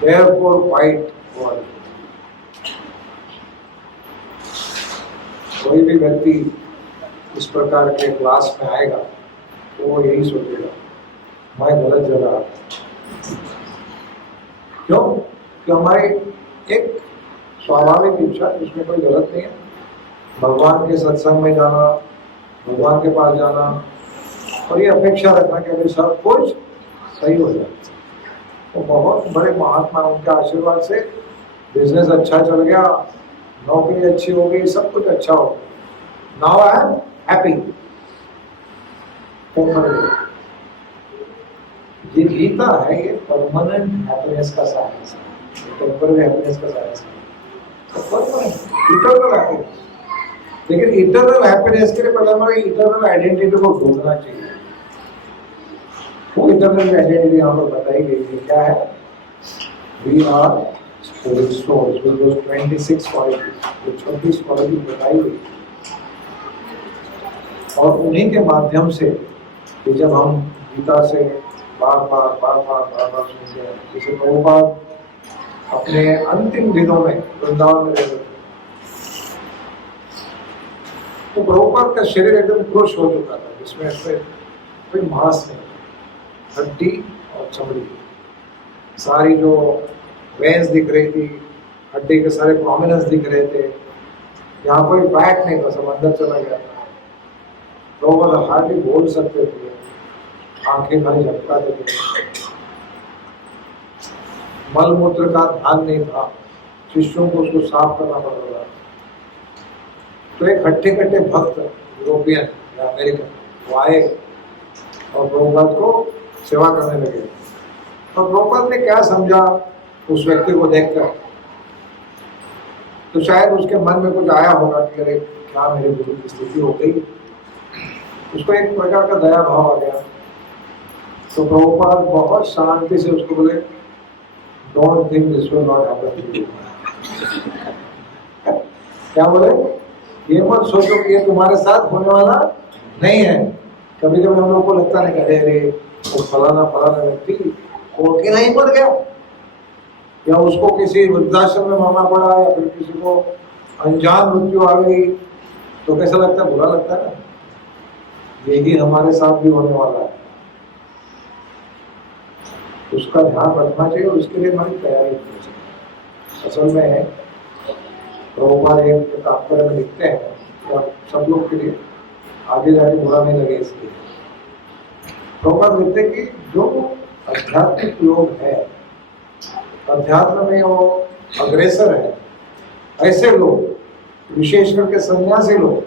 Therefore fight for it. कोई भी व्यक्ति इस प्रकार के क्लास में आएगा तो वो यही सोचेगा मैं गलत जगह। क्यों? कि हमारी एक स्वाभाविक इच्छा, इसमें कोई गलत नहीं है, भगवान के सत्संग में जाना, भगवान के पास जाना, और ये अपेक्षा रखना कि अभी सब कुछ सही हो जाए। तो बहुत बड़े महात्मा, उनके आशीर्वाद से बिजनेस अच्छा चल गया, नौकरी अच्छी हो गई, सब कुछ अच्छा हो गया। Now I am happy. ये गीता है, ये परमानेंट हैप्पीनेस का साइंस है, टेम्पररी हैप्पीनेस का साइंस है, परमानेंट इटर्नल हैप्पीनेस। लेकिन इटर्नल हैप्पीनेस के लिए पहले हमें इटर्नल आइडेंटिटी को ढूंढना चाहिए। वो इटर्नल आइडेंटिटी यहाँ पर बताई गई है, क्या है? We are spirit souls with those 26 qualities, जो 26 क्वालिटीज बताई गई, और उन्हीं के माध्यम से कि जब हम गीता से बार बार सुनते हैं, जैसे प्रभुपाद अपने अंतिम दिनों में वृंदावन में रहते थे, तो प्रभुपाद का शरीर एकदम क्रुश हो चुका था, जिसमें कोई मांस नहीं, हड्डी और चमड़ी, सारी जो वेंस दिख रही थी, हड्डी के सारे प्रोमिनेंस दिख रहे थे, यहाँ कोई फैट नहीं था, सब अंदर चला गया था। लोग हार्डली बोल सकते थे, आंखें भरी झपकाते थे, मल मूत्र का ध्यान नहीं था, शिष्यों को उसको साफ करना पड़ रहा था। तो एक हट्टे कट्टे भक्त यूरोपियन या अमेरिकन वो आए और प्रभुपाद को सेवा करने लगे। तो प्रभुपाद ने क्या समझा उस व्यक्ति को देखकर, तो शायद उसके मन में कुछ आया होगा कि अरे क्या मेरे गुरु की स्थिति हो गई। उसको एक प्रकार का दया भाव आ गया। तो प्रभुपाद बहुत शांति से उसको बोले, don't think this will not happen to you, क्या बोले? ये मत सोचो कि ये तुम्हारे साथ होने वाला नहीं है। कभी कभी हम लोग को लगता है कि अरे वो फलाना फलाना व्यक्ति वो अकेला ही मर गया, या उसको किसी वृद्धाश्रम में मरना पड़ा, या फिर किसी को अनजान मृत्यु आ गई, तो कैसा लगता है? बुरा लगता है ना। यही हमारे साथ भी होने वाला है, उसका ध्यान रखना चाहिए और उसके लिए हमारी तैयारी करनी चाहिए। असल में प्रभुपाद एक तात्पर्य में लिखते हैं, और सब लोग के लिए आगे जाके बुरा नहीं लगे इसलिए। प्रभुपाद लिखते हैं कि जो आध्यात्मिक लोग हैं, अध्यात्म में वो अग्रेसर है, ऐसे लोग, विशेष करके सन्यासी लोग,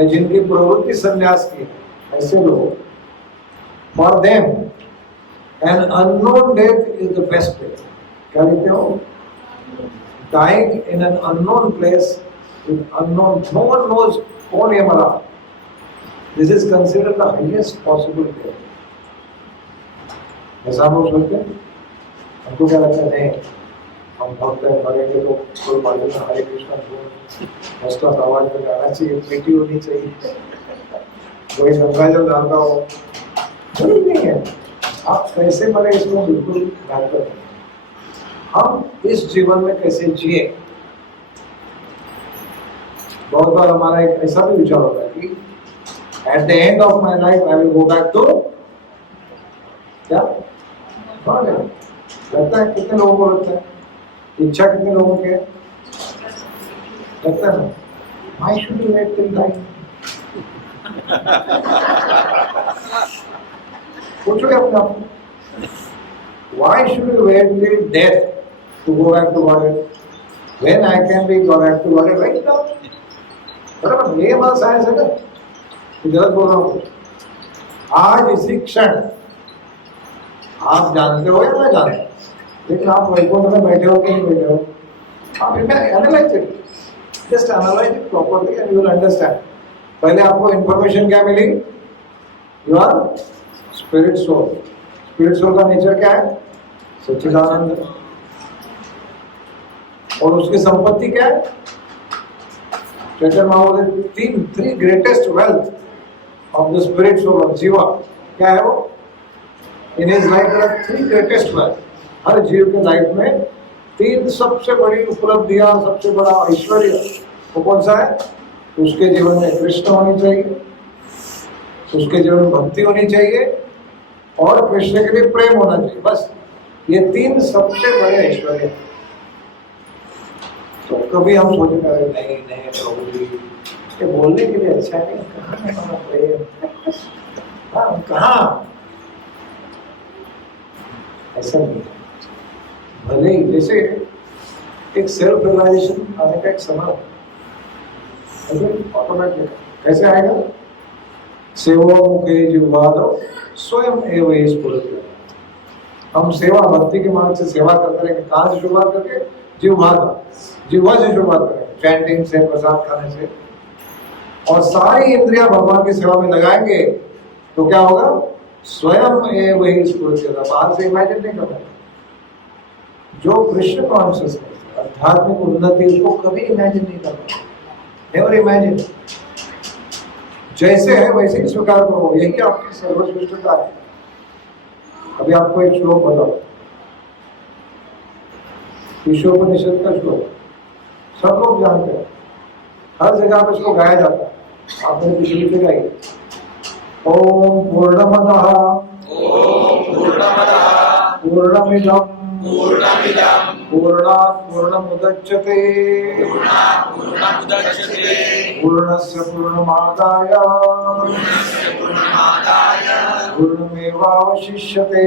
जिनकी प्रवृत्ति सन्यास की है, ऐसे लोग, for them an unknown death is the best death. क्या लिखते हो? Dying in an unknown place with unknown, no one knows कौन है मरा. This is considered the highest possible death. ऐसा हम लोग सोचते हैं? हमको क्या लगता है? नहीं, हम भक्त हैं, मरेंगे तो कोई मालूम ना, हरे कृष्णा बोल, उसका आवाज में गाना चाहिए, मीठी होनी चाहिए, कोई गंगाजल डालता हो, जरूरी नहीं है। आप कैसे मरे इसको बिल्कुल मैटर नहीं। हम इस जीवन में कैसे जिए। बहुत बार हमारा एक ऐसा भी विचार होता है कि at the end of my life I will go back to, क्या लगता है? कितने लोगों को लगता है? इच्छा कितने लोगों के लगता है ना? Why should you wait till time? पूछोगे अपने आप को, why should you wait till death to go back to Godhead when I can be go back to Godhead right now? बराबर, ये हमारा साइंस है ना? गलत बोल रहा हूँ? आज इसी क्षण आप जानते हो या ना जानते, लेकिन आप वैकुंठ में बैठे हो कि नहीं बैठे हो? आप analyze it, just analyze it properly and you will understand. पहले आपको इन्फॉर्मेशन क्या मिली? You are spirit soul. Spirit soul का नेचर क्या है? सच्चिदानंद। और उसकी संपत्ति क्या है? Chaitanya Mahaprabhu three greatest wealth of the spirit soul of jiva क्या है? वो in his life three greatest wealth. हर जीव के लाइफ में तीन सबसे बड़ी उपलब्धियां, सबसे बड़ा ऐश्वर्य वो कौन सा है? उसके जीवन में कृष्ण होनी चाहिए, उसके जीवन में भक्ति होनी चाहिए, और कृष्ण के लिए प्रेम होना चाहिए। बस ये तीन सबसे बड़े ऐश्वर्य। तो कभी हम सोचते हैं नहीं नहीं प्रभु जी, ये बोलने के लिए अच्छा नहीं, कहाँ है हमारा प्रेम? हाँ, कहाँ? ऐसा नहीं है। भले ही जैसे एक सेल्फ रियलाइजेशन आने का एक समय ऑटोमेटिक कैसे आएगा? सेवा मुखे जिह्वादो स्वयं एवं स्फुरति। हम सेवा भक्ति के मार्ग से सेवा करते रहेंगे। कहाँ से शुरुआत करके? जिह्वा से शुरुआत करें, चैंटिंग से, प्रसाद खाने से, और सारी इंद्रियां भगवान की सेवा में लगाएंगे तो क्या होगा? स्वयं एवं स्फुरति। बाहर से इमेजिन नहीं करना। जो कृष्ण कॉन्शियसनेस, आध्यात्मिक उन्नति, उसको कभी इमेजिन नहीं करना। Never imagine. जैसे है वैसे ही स्वीकार करो, यही आपकी सर्वश्रेष्ठता है। अभी आपको एक श्लोक बताओ, ईशोपनिषद का श्लोक, सब लोग जानते हैं, हर जगह पर इसको गाया जाता है। आपने पिछली पे गाई, ओम पूर्णमदः पूर्णमिदं पूर्णात् पूर्णमुदच्यते पूर्णस्य पूर्णमादाय पूर्णमेवावशिष्यते।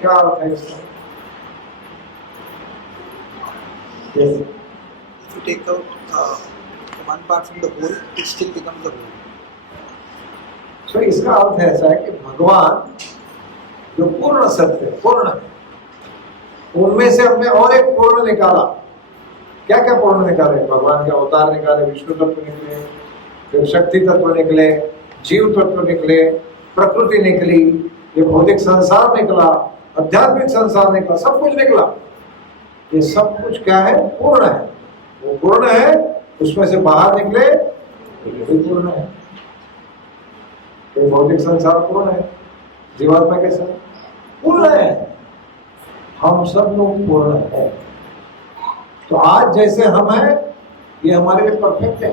क्या अर्थ है इसका? Yes. If you take out one part from the whole, it still becomes the whole. So इसका अर्थ ऐसा है कि भगवान जो पूर्ण सत्य है, पूर्ण है, उनमें से हमने और एक पूर्ण निकाला। क्या क्या पूर्ण निकाले? भगवान के अवतार निकाले, विष्णु तत्व निकले, फिर शक्ति तत्व निकले, जीव तत्व निकले, प्रकृति निकली, ये भौतिक संसार निकला, आध्यात्मिक संसार निकला, सब कुछ निकला। ये सब कुछ क्या है? पूर्ण है। वो पूर्ण है, उसमें से बाहर निकले तो ये भी पूर्ण है। ये भौतिक संसार पूर्ण है, जीवात्मा कैसा पूर्ण है? हम सब लोग पूर्ण है। तो आज जैसे हम हैं, ये हमारे लिए परफेक्ट है।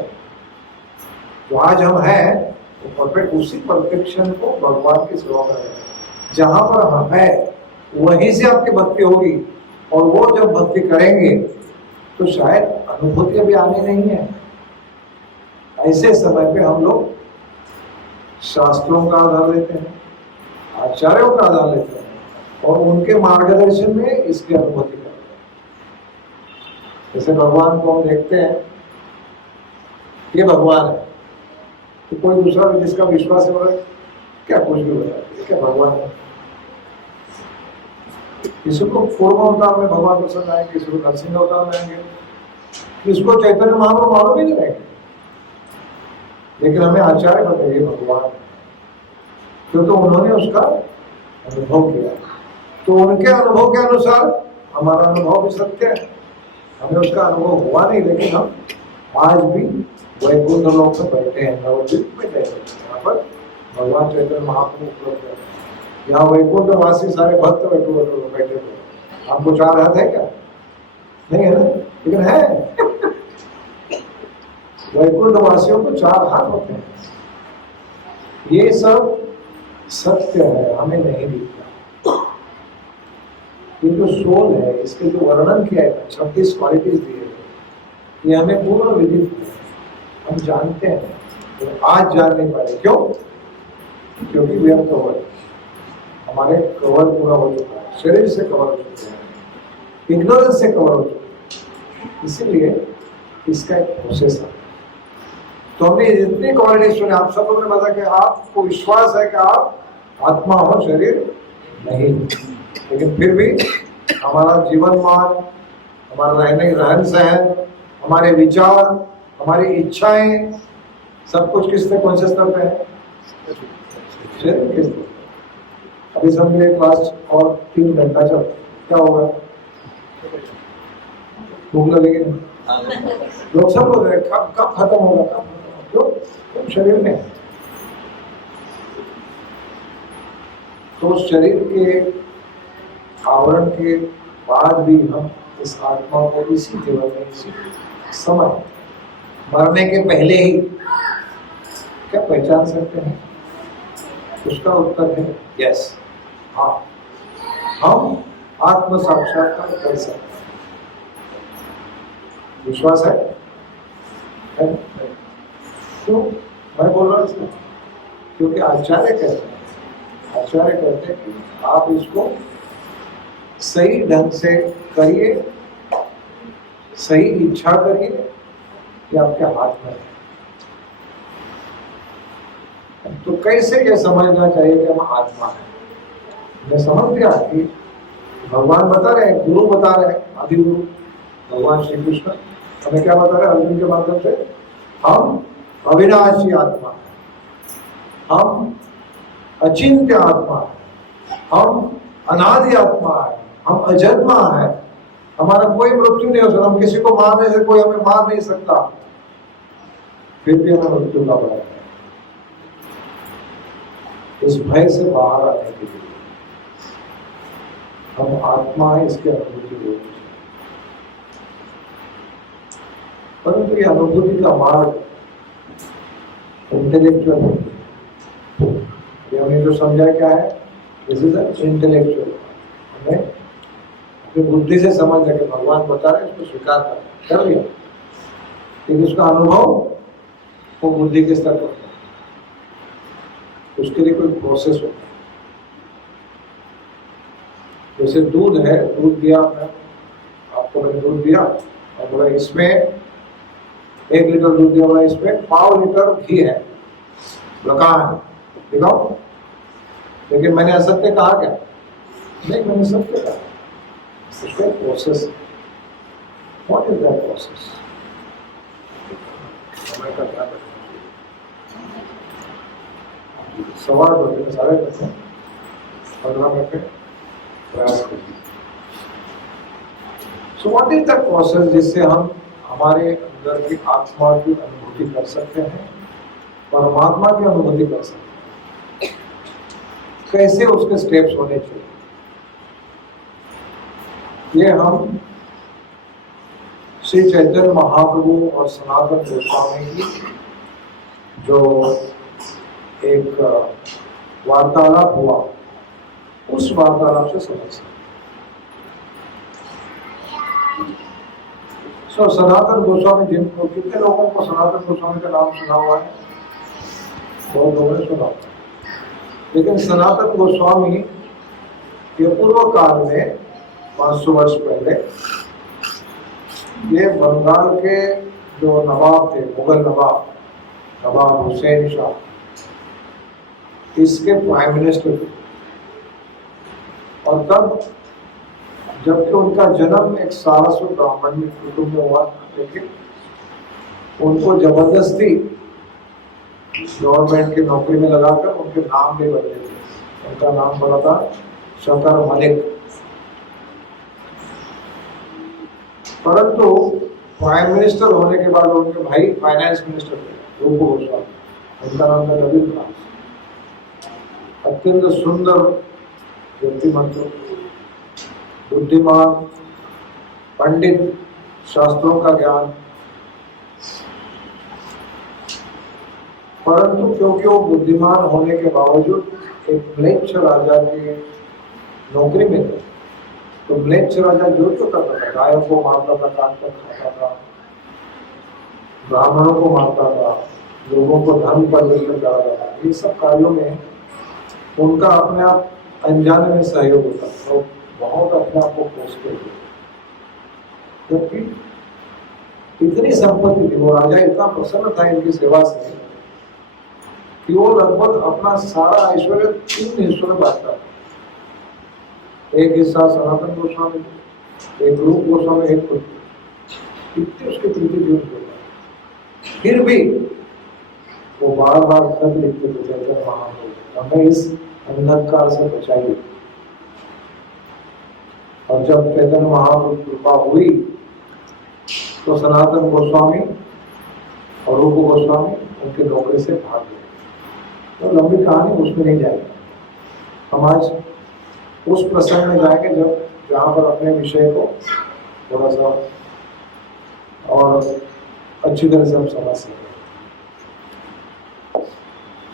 जो आज हम हैं वो परफेक्ट, उसी परफेक्शन को भगवान की सेवा में है। जहां पर हम है वहीं से आपकी भक्ति होगी, और वो जब भक्ति करेंगे तो शायद अनुभूति अभी आनी नहीं है। ऐसे समय पे हम लोग शास्त्रों का आधार लेते हैं, आचार्यों का आधार लेते हैं, और उनके मार्गदर्शन में इसकी अनुभूति करते हैं। जैसे भगवान को हम देखते हैं, ये भगवान है, तो कोई दूसरा भी जिसका विश्वास है बोले क्या कुछ भी बताते क्या भगवान है। किसी को पूर्व अवतार में भगवान पसंद आएंगे, किसी को नरसिंह अवतार में आएंगे, किसको चैतन्य महाप्रभु मालूम ही नहीं रहेंगे, लेकिन हमें आचार्य बताइए भगवान, क्योंकि उन्होंने उसका अनुभव किया। तो उनके अनुभव के अनुसार हमारा अनुभव भी सत्य है। हमें उसका अनुभव हुआ नहीं, लेकिन हम आज भी वैकुंठ लोक में बैठे हैं, नवद्वीप में बैठे हैं, यहाँ पर भगवान चैतन्य महाप्रभु उपलब्ध है। यहाँ वैकुंठ वासी सारे भक्त वैकुंठ में बैठे हुए। आपको चार हाथ है क्या? नहीं है ना, लेकिन है। वैकुंठ वासियों को चार हाथ होते हैं। ये सब सत्य है, हमें नहीं दिखता। ये जो सोल है, इसके जो वर्णन किया है, 26 क्वालिटीज दिए हैं, ये हमें पूर्ण विदित है, हम जानते हैं, तो आज जान नहीं पाए। क्यों? क्योंकि वी आर कवर्ड, हमारे कवर पूरा हो चुका है, शरीर से कवर हो चुके हैं, इग्नोरेंस से कवर हो चुके हैं, इसीलिए इसका एक प्रोसेस है। तो हमने इतनी क्वालिटी सुने, आप सब लोगों ने बताया कि आपको विश्वास है कि आप आत्मा हो, शरीर नहीं, लेकिन फिर भी हमारा जीवन मान, हमारा रहन सहन, हमारे विचार, हमारी इच्छाएं, सब कुछ किस पे, कौन से स्तर पे है? शरीर के स्तर। अभी समझिए क्लास और 3 घंटा चल, क्या होगा? भूख लगेगी नहीं? लोग सब बोल रहे कब कब खत्म होगा, कब खत्म होगा? क्यों? शरीर में। तो शरीर के आवरण के बाद भी हम इस आत्मा को इसी जीवन में, इसी समय, मरने के पहले ही क्या पहचान सकते हैं? उसका उत्तर है यस, हाँ, हम आत्म साक्षात्कार कर सकते हैं। विश्वास है? क्यों मैं बोल रहा हूँ इसमें? क्योंकि आचार्य कहते हैं कि आप इसको सही ढंग से करिए, सही इच्छा करिए, ये आपके हाथ में है। तो कैसे ये समझना चाहिए कि हम आत्मा है? मैं समझ गया कि भगवान बता रहे हैं, गुरु बता रहे हैं, आदि गुरु भगवान श्री कृष्ण हमें क्या बता रहे हैं अर्जुन के माध्यम से? हम अविनाशी आत्मा है, हम अचिंत्य आत्मा है, हम अनादि आत्मा है, हम अजन्मा है, हमारा कोई मृत्यु नहीं हो सकता, हम किसी को मारने से कोई हमें मार नहीं सकता, फिर भी हमें मृत्यु का भय है। इस भय से बाहर आने के लिए हम आत्मा है, इसकी अनुभूति होनी चाहिए। परंतु ये अनुभूति का मार्ग इंटेलेक्चुअल है। ये हमने जो समझा क्या है, दिस इज इंटेलेक्चुअल। हमें अपनी बुद्धि से समझ लगे भगवान बता रहे, इसको स्वीकार कर लिया, लेकिन उसका अनुभव वो बुद्धि के स्तर पर, उसके लिए कोई प्रोसेस होता है। जैसे दूध है, दूध दिया मैं आपको, मैंने दूध दिया और बोला इसमें 1 लीटर दूध दिया, बोला इसमें 1/2 लीटर घी है, कहाँ है दिखाओ। लेकिन मैंने असत्य कहा क्या? नहीं, मैंने सत्य कहा। उसका process, what is that process? समय का ध्यान रखना चाहिए। सवाल होते सारे करते हैं, 15 मिनट में प्रयास करिए। So what is the process जिससे हम हमारे अंदर की आत्मा की अनुभूति कर सकते हैं, परमात्मा की अनुभूति कर सकते हैं? कैसे उसके स्टेप्स होने चाहिए, ये हम श्री चैतन्य महाप्रभु और सनातन गोस्वामी की जो एक वार्तालाप हुआ, उस वार्तालाप से समझ सकते। सो सनातन गोस्वामी, जिनको कितने लोगों को सनातन गोस्वामी का नाम सुना हुआ है? बहुत लोगों ने सुना, लेकिन सनातन गोस्वामी के पूर्व काल में 500 वर्ष पहले ये बंगाल के जो नवाब थे, मुगल नवाब, नवाब हुसैन शाह, इसके प्राइम मिनिस्टर थे। और तब जबकि उनका जन्म एक सारस्वत ब्राह्मण कुटुंब में हुआ, लेकिन उनको जबरदस्ती गवर्नमेंट की नौकरी में लगाकर उनके नाम भी बदले थे। उनका नाम बना था शकर मलिक। परंतु प्राइम मिनिस्टर होने के बाद उनके भाई फाइनेंस मिनिस्टर थे, रूप गोस्वामी, उनका नाम था रविन्द्रनाथ। अत्यंत सुंदर व्यक्तिमत्व, बुद्धिमान, पंडित, शास्त्रों का ज्ञान, परंतु क्योंकि वो बुद्धिमान होने के बावजूद एक म्लेच्छ राजा की नौकरी में थे, तो म्लेच्छ राजा जो करता था, गायों को मारता था, काट कर खाता था, ब्राह्मणों को मारता था, लोगों को धर्म पर लेकर जा रहा था, ये सब कार्यों में उनका अपने आप अनजाने में सहयोग होता था। तो बहुत अपने आप को पोषते थे, क्योंकि इतनी संपत्ति थी, वो राजा इतना प्रसन्न था इनकी सेवा से कि वो लगभग अपना सारा ऐश्वर्य 3 हिस्सों में बांटता था। एक हिस्सा सनातन गोस्वामी, एक रूप गोस्वामी, एक खुद। इतनी उसकी प्रीति थी उनको। फिर भी वो बार बार खत लिखते थे, चैतन्य महाप्रभु हमें इस अंधकार से बचाइए। और जब चैतन्य महाप्रभु कृपा हुई तो सनातन गोस्वामी और रूप गोस्वामी उनकी नौकरी से भाग गए। तो लंबी कहानी उसमें नहीं जाएगी, हम आज उस प्रसंग में जाएंगे जब जहाँ पर अपने विषय को थोड़ा सा और अच्छी तरह से हम समझ सकें।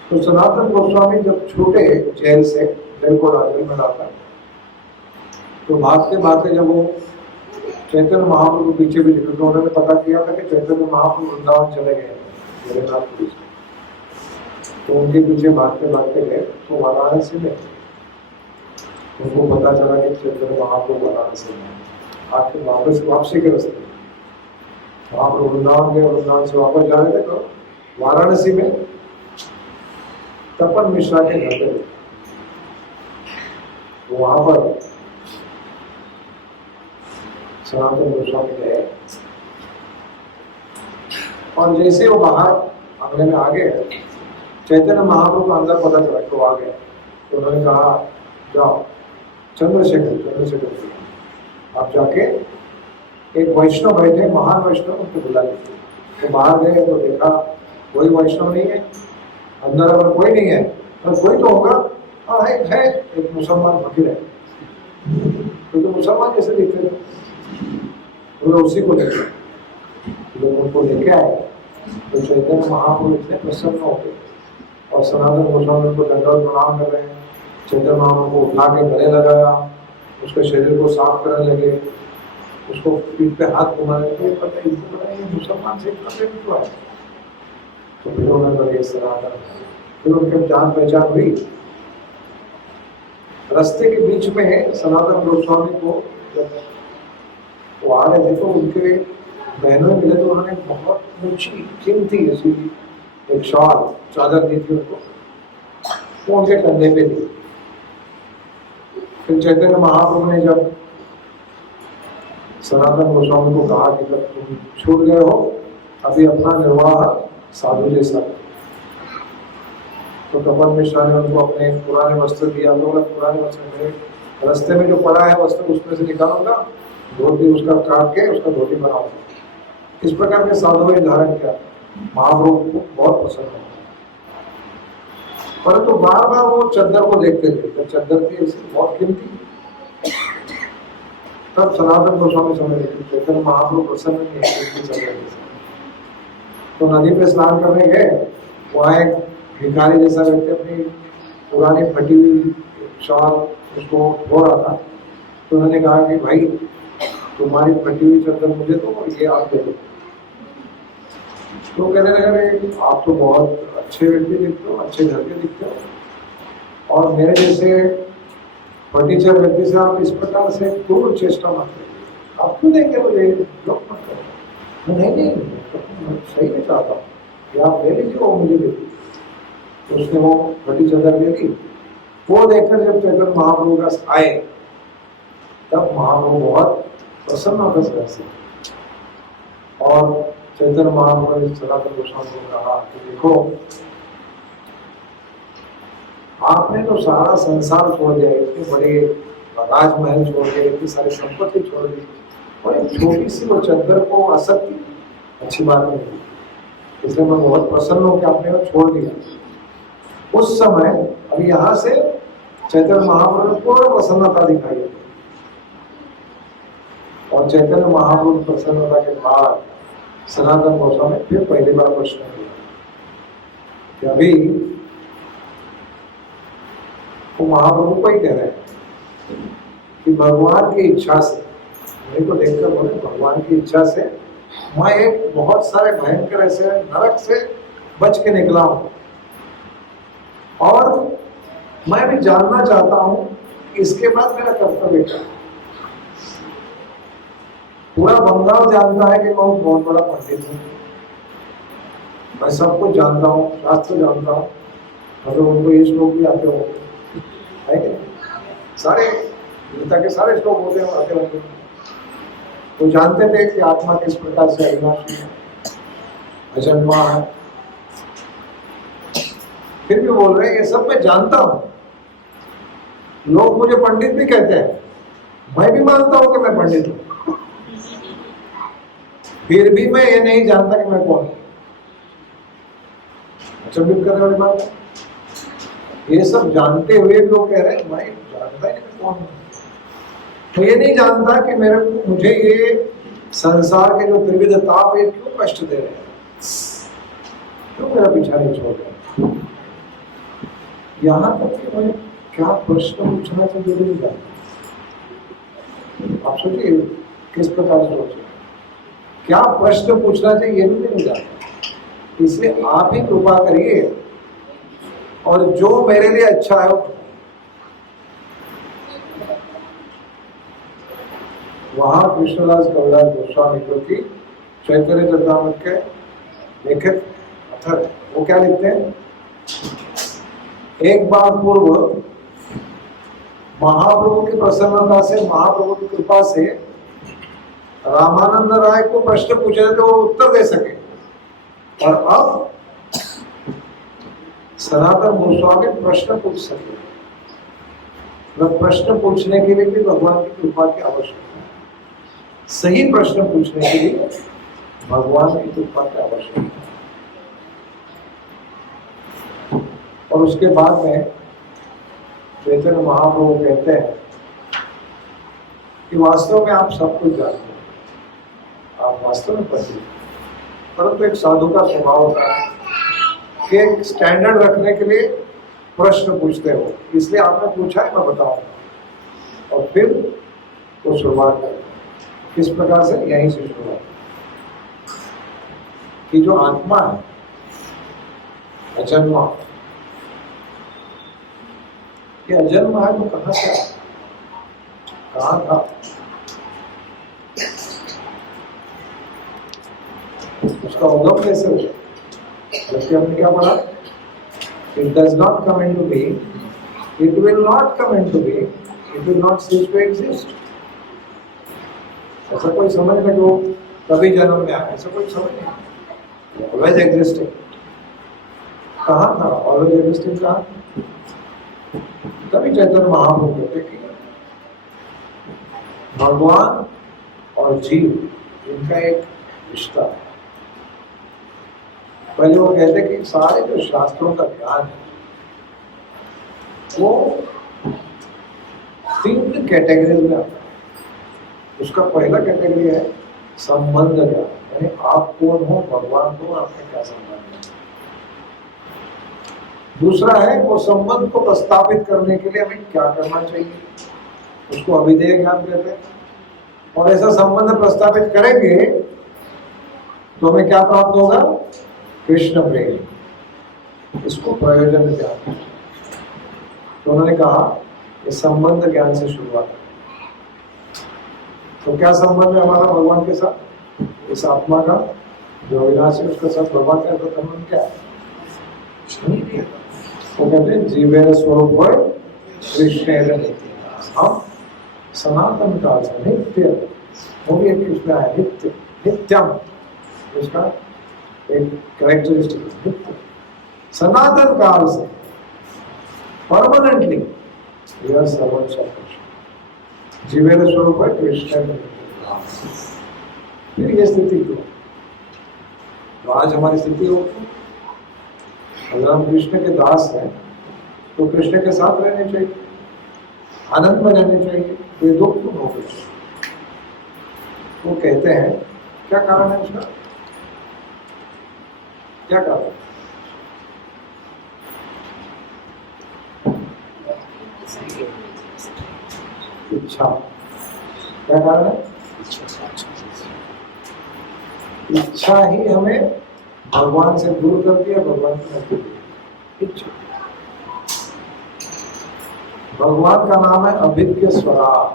तो सनातन गोस्वामी जब छूटे जेल से, जेल को राजगीर में लाता, तो भागते भागते जब वो चैतन्य महाप्रभु पीछे भी दिखे, तो उन्होंने पता किया था कि चैतन्य महाप्रभु वृंदावन चले गए जगन्नाथ पुरी से। तो उनके पीछे भागते भागते गए, तो वाराणसी में उनको पता चला कि चैतन्य महाप्रभु वाराणसी में आखिर वापसी के रास्ते महाप्रभु वृंदावन गए, वृंदावन से वापस जा रहे थे, तो वाराणसी में तपन मिश्रा के घर पे, तो वहां पर सनातन गोस्वामी गए, और जैसे वो बाहर आंगने में आ गए, चैतन्य महाप्रभु को अंदर पता चला कि वो आ गए, तो उन्होंने कहा जाओ चंद्रशेखर आप जाके एक वैष्णव बैठे, महान वैष्णव, उनको बुला लीजिए। तो बाहर गए तो देखा कोई वैष्णव नहीं है, अंदर अगर कोई नहीं है तो कोई तो होगा, हाँ है एक मुसलमान फकीर है, तो मुसलमान जैसे दिखते थे, तो उसी को लेकर लोग उनको लेके आए। तो चैतन्य महाप्रभु इतने प्रसन्न हो गए, और सनातन गोस्वामी उनको दंडवत प्रणाम कर रहे हैं। चैतन्य महाप्रभु को उठा के गले लगाया, उसके शरीर को साफ करने लगे, उसको पीठ पे हाथ घुमाने लगे, पता ये मुसलमान से इतना प्रेम क्यों है? तो फिर उन्होंने लगे सनातन, फिर उनके जान पहचान हुई। रास्ते के बीच में सनातन गोस्वामी को जब वो आ रहे थे, तो उनके बहनों मिले, तो उन्होंने बहुत ऊंची कीमती ऐसी एक शॉल चादर दी थी उनको, वो उनके कंधे पे दी। फिर चैतन्य महाप्रभु ने जब सनातन गोस्वामी को कहा कि जब तुम छूट गए हो, अभी अपना निर्वाह साधु जैसा, तो तपन मिश्रा ने उनको अपने पुराने वस्त्र दिया। तो पुराने वस्त्र मेरे रास्ते में जो पड़ा है वस्त्र, उसमें से निकालूंगा, धोती उसका काट के उसका धोती बनाओ। इस प्रकार के साधु ने धारण किया। महाप्रभु को बहुत पसंद है, परंतु बार बार वो चद्दर को देखते थे। जब चद्दर थी इसकी बहुत कीमती, तब सनातन गोस्वामी समझ गए चैतन्य महाप्रभु प्रसन्न नहीं है इसकी चद्दर के। तो नदी पे स्नान करने गए, वहाँ एक भिखारी जैसा व्यक्ति अपनी पुरानी फटी हुई शॉल उसको धो रहा था। तो उन्होंने कहा कि भाई तुम्हारी फटी हुई चद्दर मुझे तो ये आप दे दो। तो कहने लगे आप तो बहुत अच्छे व्यक्ति दिखते हो, अच्छे घर के दिखते हो, और मेरे जैसे फटीचर व्यक्ति से आप इस प्रकार से क्रूर चेष्टा मत करिए। आप क्यों देंगे मुझे, लोग मत करो। नहीं सही नहीं चाहता हूँ, या आप ले लीजिए, वो मुझे दे दीजिए। तो उसने वो फटी चद्दर दे दी। वो देखकर जब चैतन्य महाप्रभु का आए, तब महाप्रभु बहुत प्रसन्न होकर घर से, और चैतन्य महाप्रभु ने सनातन गोस्वामी को कहा कि देखो आपने तो सारा संसार छोड़ दिया, इतने बड़े राजमहल छोड़ दिए, इतनी सारी संपत्ति छोड़ दी, और एक छोटी सी वो चद्दर को आसक्ति अच्छी बात नहीं थी। इसलिए मैं बहुत प्रसन्न हूँ कि आपने वो छोड़ दिया। उस समय अब यहाँ से चैतन्य महाप्रभु को प्रसन्नता दिखाई देती, और चैतन्य महाप्रभु प्रसन्नता के बाद सनातन गोस्वामी फिर पहली बार प्रश्न किया कि अभी वो महाप्रभु को ही कह रहे हैं कि भगवान की इच्छा से, मेरे को देखकर बोले भगवान की इच्छा से मैं एक बहुत सारे भयंकर ऐसे नरक से बच के निकला हूं, और मैं भी जानना चाहता हूं इसके बाद मेरा कर्तव्य क्या है। पूरा बंगाल जानता है कि मैं बहुत बड़ा पंडित हूँ, मैं सब कुछ जानता हूँ, शास्त्र जानता हूँ, मतलब उनको ये श्लोक भी आते होंगे, है कि सारे गीता के सारे श्लोक होते हैं आते होंगे। तो जानते थे कि आत्मा किस प्रकार से अविनाशी है, अजन्मा है। फिर भी बोल रहे हैं ये सब मैं जानता हूँ, लोग मुझे पंडित भी कहते हैं, मैं भी मानता हूँ कि मैं पंडित हूँ, फिर भी मैं ये नहीं जानता कि मैं कौन हूँ। अचंभित करने वाली बात है। ये सब जानते हुए लोग कह रहे हैं मैं जानता ही नहीं कौन हूँ। तो ये नहीं जानता कि मुझे ये संसार के जो त्रिविध ताप है क्यों कष्ट दे रहे हैं, क्यों मेरा पीछा नहीं छोड़ रहे। यहाँ तक कि मैं क्या प्रश्न पूछना चाहिए नहीं जानता। आप सोचिए किस प्रकार से सोचिए, क्या प्रश्न पूछना चाहिए ये भी नहीं जानता। इसलिए आप ही कृपा करिए, और जो मेरे लिए अच्छा है वहां कृष्णदास कविराज गोस्वामी जो कि चैतन्य चरितामृत के लेखक अथर, वो क्या लिखते हैं, एक बार पूर्व महाप्रभु की प्रसन्नता से, महाप्रभु की कृपा से रामानंद राय को प्रश्न पूछे थे तो वो उत्तर दे सके, और अब सनातन गोस्वामी प्रश्न पूछ सके। मतलब प्रश्न पूछने के लिए भी भगवान की कृपा की आवश्यकता है। सही प्रश्न पूछने के लिए भगवान की कृपा की आवश्यकता है। और उसके बाद में चैतन्य महाप्रभु कहते हैं कि वास्तव में आप सब कुछ जानते हैं, आप वास्तव में पढ़िए, परंतु एक साधु का स्वभाव होता है कि एक स्टैंडर्ड रखने के लिए प्रश्न पूछते हो, इसलिए आपने पूछा है मैं बताऊंगा, और फिर वो शुरुआत करें। किस प्रकार से, यहीं से शुरुआत कि जो आत्मा है अजन्मा, ये अजन्मा है तो कहाँ से आया, कहाँ था, उसका उद्गम कैसे हुआ। जैसे हमने क्या पढ़ा, it does not come into being, it will not come into being, it will not cease to exist. ऐसा कोई समझ नहीं वो कभी जन्म में आया, ऐसा कोई समझ नहीं, ऑलवेज एग्जिस्टिंग। कहाँ था, ऑलवेज एग्जिस्टिंग कहाँ। तभी चैतन्य महाप्रभु कहते कि भगवान और जीव, इनका एक रिश्ता है। पहले वो कहते हैं कि सारे जो शास्त्रों का ज्ञान है वो 3 कैटेगरी में आता है। उसका पहला कैटेगरी है संबंध ज्ञान, यानी आप कौन हो, भगवान को आपका क्या संबंध है। दूसरा है वो संबंध को प्रस्तावित करने के लिए हमें क्या करना चाहिए, उसको अभिधेय ज्ञान कहते हैं। और ऐसा संबंध प्रस्तावित करेंगे तो हमें क्या प्राप्त होगा, कृष्ण प्रेम, इसको प्रयोजन ज्ञान। तो उन्होंने कहा ये संबंध ज्ञान से शुरुआत है। तो क्या संबंध है हमारा भगवान के साथ, इस आत्मा का जो अविनाशी है उसके साथ भगवान का संबंध क्या है? वो कहते हैं जीवेर स्वरूप कृष्ण, हम सनातन काल से नित्य, वो भी एक कृष्ण है, नित्य नित्यम, उसका एक कैरेक्टरिस्टिक नित्य, सनातन काल से परमानेंटली यह सर्वम कृष्ण, जीवेर स्वरूप है कृष्ण। फिर ये स्थिति क्यों? तो आज हमारी स्थिति होगी, अगर हम कृष्ण के दास हैं तो कृष्ण के साथ रहने चाहिए, आनंद में रहने चाहिए, कोई दुख क्यों हो गए? वो कहते हैं क्या कारण है उसका, क्या कारण? इच्छा। क्या कारण है? इच्छा ही हमें भगवान से दूर कर दिया, भगवान की नजदीक। इच्छा, भगवान का नाम है अभिज्ञ स्वराट,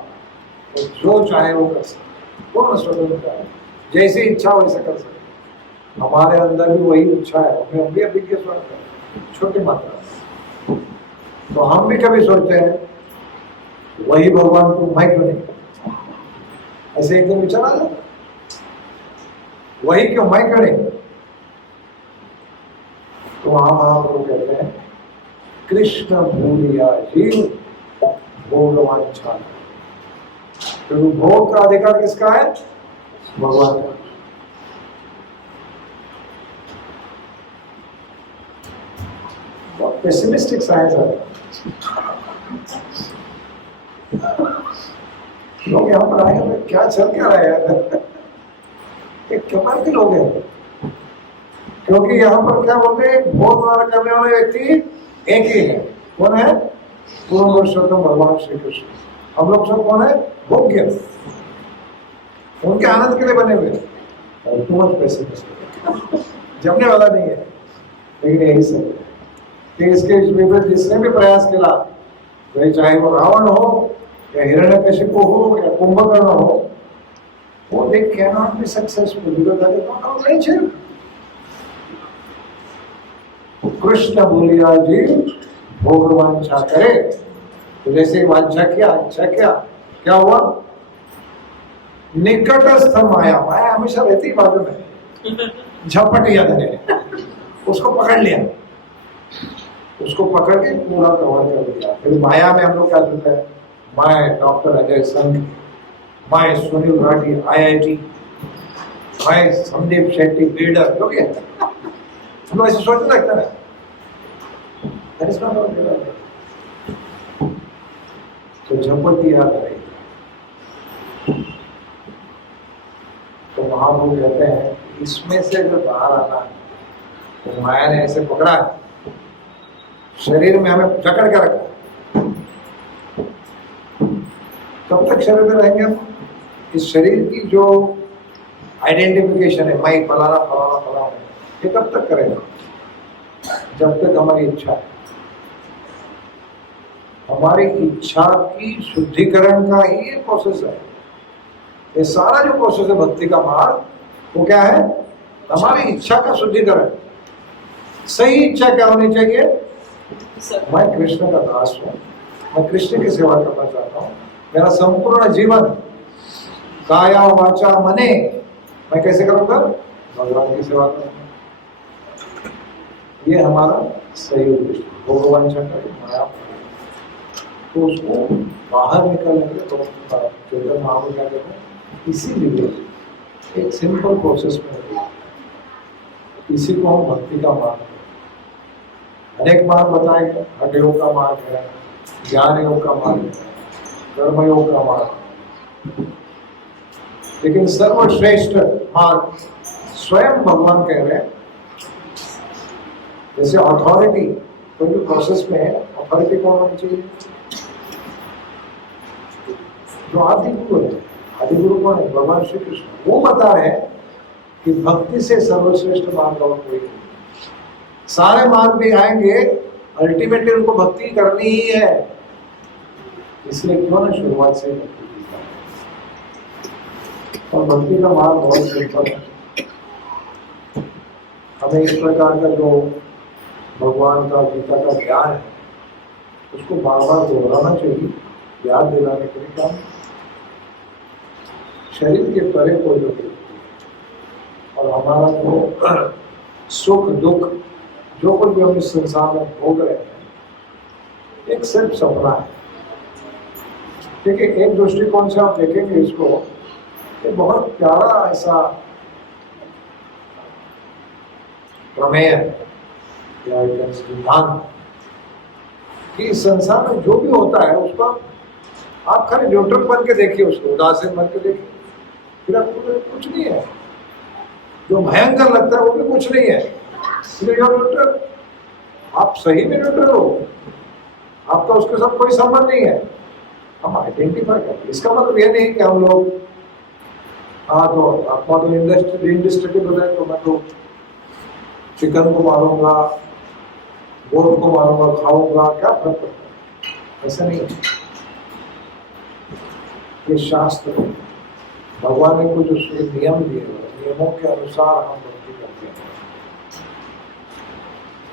तो जो चाहे वो कर सकते, पूर्ण स्वतंत्रता है, जैसी इच्छा वैसे कर सकते। हमारे अंदर भी वही इच्छा है, हमें भी अभिज्ञ स्वराट है, छोटी मात्रा। तो हम भी कभी सोचते हैं वही भगवान को मैं क्यों नहीं, ऐसे एकदम विचार आ जाता, वही क्यों मैं क्यों नहीं? तो वहां महाप्रभु कहते हैं कृष्ण भूलिया जीव भोगवांछा, क्योंकि भोग का अधिकार किसका है? भगवान का। बहुत पेसिमिस्टिक साइंस है। लोग यहाँ पर आए हैं, क्या चल क्या रहा है? ये कमाल के लोग हैं, क्योंकि यहाँ पर क्या बोलते हैं, भोग करने वाले व्यक्ति एक ही है। कौन है? पूर्ण पुरुषोत्तम भगवान श्री कृष्ण। हम लोग सब कौन है? भोग्य, उनके आनंद के लिए बने हुए। पैसे जमने वाला नहीं है, लेकिन यही सब है कि इसके विपरीत जिसने भी प्रयास किया, चाहे वो रावण हो या हिरण्यकशिपु हो या कुंभकर्ण हो, वो they cannot be successful because that is not our nature. Krishna बोलिया जी भोग वांछा करे, तो जैसे वांछा किया, इच्छा किया, क्या हुआ? निकटस्थ माया, माया हमेशा रहती बाजू में, झपटिया देने, उसको पकड़ लिया, उसको पकड़ के पूरा कवर कर दिया। फिर माया में हम लोग क्या सुनते हैं? मैं डॉक्टर अजय संघ, मैं सुनील राठी IIT, मैं संदीप शेट्टी बिल्डर, जो भी है हम लोग ऐसे सोचने लगता है। तो झपटी याद रही। तो महाप्रभु कहते हैं इसमें से अगर बाहर आना है तो माया ने ऐसे पकड़ा है, शरीर में हमें जकड़ के रखा। कब तक शरीर में रहेंगे हम? इस शरीर की जो आइडेंटिफिकेशन है, मैं फलाना फलाना फलाना, ये कब तक करेगा? जब तक हमारी इच्छा है। हमारी इच्छा की शुद्धिकरण का ही ये प्रोसेस है। ये सारा जो प्रोसेस है भक्ति का मार्ग, वो क्या है? हमारी इच्छा का शुद्धिकरण। सही इच्छा क्या होनी चाहिए? मैं कृष्ण का दास हूँ, मैं कृष्ण की सेवा करना चाहता हूँ, मेरा संपूर्ण जीवन काया वाचा मने मैं कैसे करूँगा? भगवान की सेवा करूँगा। ये हमारा सही उद्देश्य, भगवान चक्र माया। तो उसको बाहर निकलने के तो चेतन महाप्रभु क्या कहते हैं? इसीलिए एक सिंपल प्रोसेस में इसी को हम भक्ति का मार्ग है। अनेक मार्ग बताएंगे, हठ योग का मार्ग है, ज्ञान योग का मार्ग है, कर्म योग का मार्ग, लेकिन सर्वश्रेष्ठ मार्ग स्वयं भगवान कह रहे हैं। जैसे अथॉरिटी कोई भी प्रोसेस में है, अथॉरिटी कौन होनी चाहिए? जो आदि गुरु है। आदि गुरु कौन है? भगवान श्री कृष्ण। वो बता रहे हैं कि भक्ति से सर्वश्रेष्ठ मार्ग और कोई नहीं। सारे मार्ग भी आएंगे, अल्टीमेटली उनको भक्ति करनी ही है। इसलिए क्यों ना शुरुआत से भक्ति की जाए। और भक्ति का मार्ग बहुत सिंपल है। हमें इस प्रकार का जो भगवान का गीता का ज्ञान है उसको बार बार दोहराना चाहिए, याद दिलाने के लिए। क्या शरीर के परे कोई लोग और हमारा जो सुख दुख जो कुछ भी हम इस संसार में भोग रहे हैं एक सिर्फ सपना है। देखिए, एक दृष्टिकोण से आप देखेंगे इसको, ये बहुत प्यारा ऐसा प्रमेय या सिद्धांत कि इस संसार में जो भी होता है उसका आप खाली न्यूट्रल बन के देखिए, उसको उदासीन बन के देखिए, फिर आपको कुछ नहीं है। जो भयंकर लगता है वो भी कुछ नहीं है, फिर न्यूट्रल। आप सही में न्यूट्रल हो, आपका उसके साथ कोई संबंध नहीं है। हम आइडेंटिफाई करते। इसका मतलब ये नहीं कि हम लोग तो आत्मा तो इंडिस्ट्रक्टिबल है, तो मैं तो चिकन को मारूंगा, गोट को मारूंगा, खाऊंगा, क्या फर्क पड़ता है? ऐसा नहीं है। ये शास्त्र है, भगवान ने कुछ उसके नियम दिए हैं, नियमों के अनुसार हम भक्ति करते हैं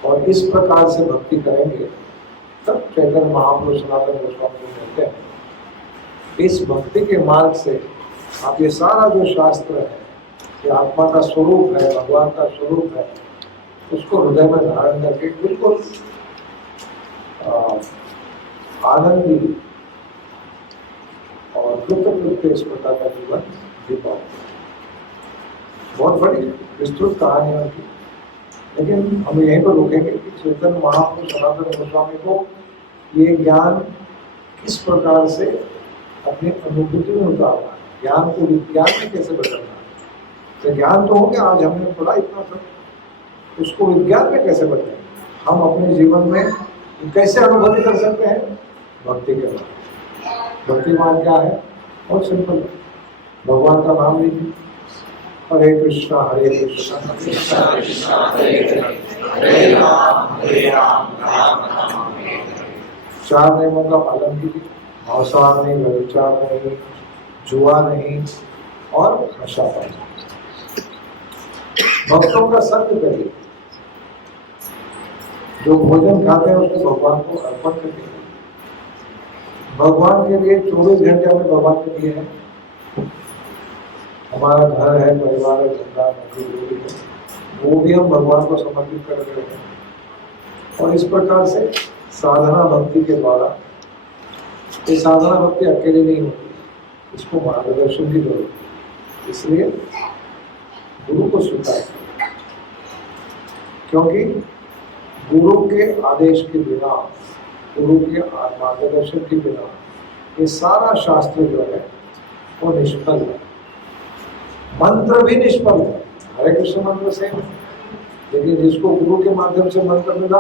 और इस प्रकार से भक्ति करेंगे तब चैतन्य महापुरुष सनातन गोस्वामी को मिलते हैं। इस भक्ति के मार्ग से आप ये सारा जो शास्त्र है, ये आत्मा का स्वरूप है, भगवान का स्वरूप है, उसको हृदय में धारण करके बिल्कुल आनंदी और कृतकृत्य इस प्रकार का जीवन जी पाओ। बहुत बड़ी विस्तृत कहानी है उनकी, लेकिन हम यहीं पर रुकेंगे कि चैतन्य महापुरुष सनातन गोस्वामी को ये ज्ञान किस प्रकार से अपनी अनुभूति में उतारना, ज्ञान को विज्ञान में कैसे बदलना। तो ज्ञान तो हो गया, आज हमने पढ़ा इतना सब, उसको विज्ञान में कैसे बदलें, हम अपने जीवन में कैसे अनुभूति कर सकते हैं? भक्ति के मार्ग। भक्ति मार्ग क्या है? बहुत सिंपल है, भगवान का नाम लीजिए, हरे कृष्णा कृष्णा कृष्णा हरे हरे, हरे राम राम राम हरे हरे। 4 नियमों का पालन कीजिए, मांसाहार नहीं, व्यभिचार नहीं, जुआ नहीं और नशा पानी। भक्तों का सत्य करिए, जो भोजन खाते हैं उसको भगवान को अर्पण करिए। भगवान के लिए 24 घंटे हमें भगवान के लिए है। हमारा घर है, परिवार है, धंधा नौकरी है, वो भी हम भगवान को समर्पित कर रहे हैं। और इस प्रकार से साधना भक्ति के द्वारा, ये साधना भक्ति अकेले नहीं होती, इसको मार्गदर्शन की जरूरत है। इसलिए गुरु को स्वीकार करें, क्योंकि गुरु के आदेश के बिना, गुरु के मार्गदर्शन के बिना ये सारा शास्त्र जो है वो निष्फल है। मंत्र भी निष्फल है, हरे कृष्ण मंत्र से, लेकिन जिसको गुरु के माध्यम से मंत्र मिला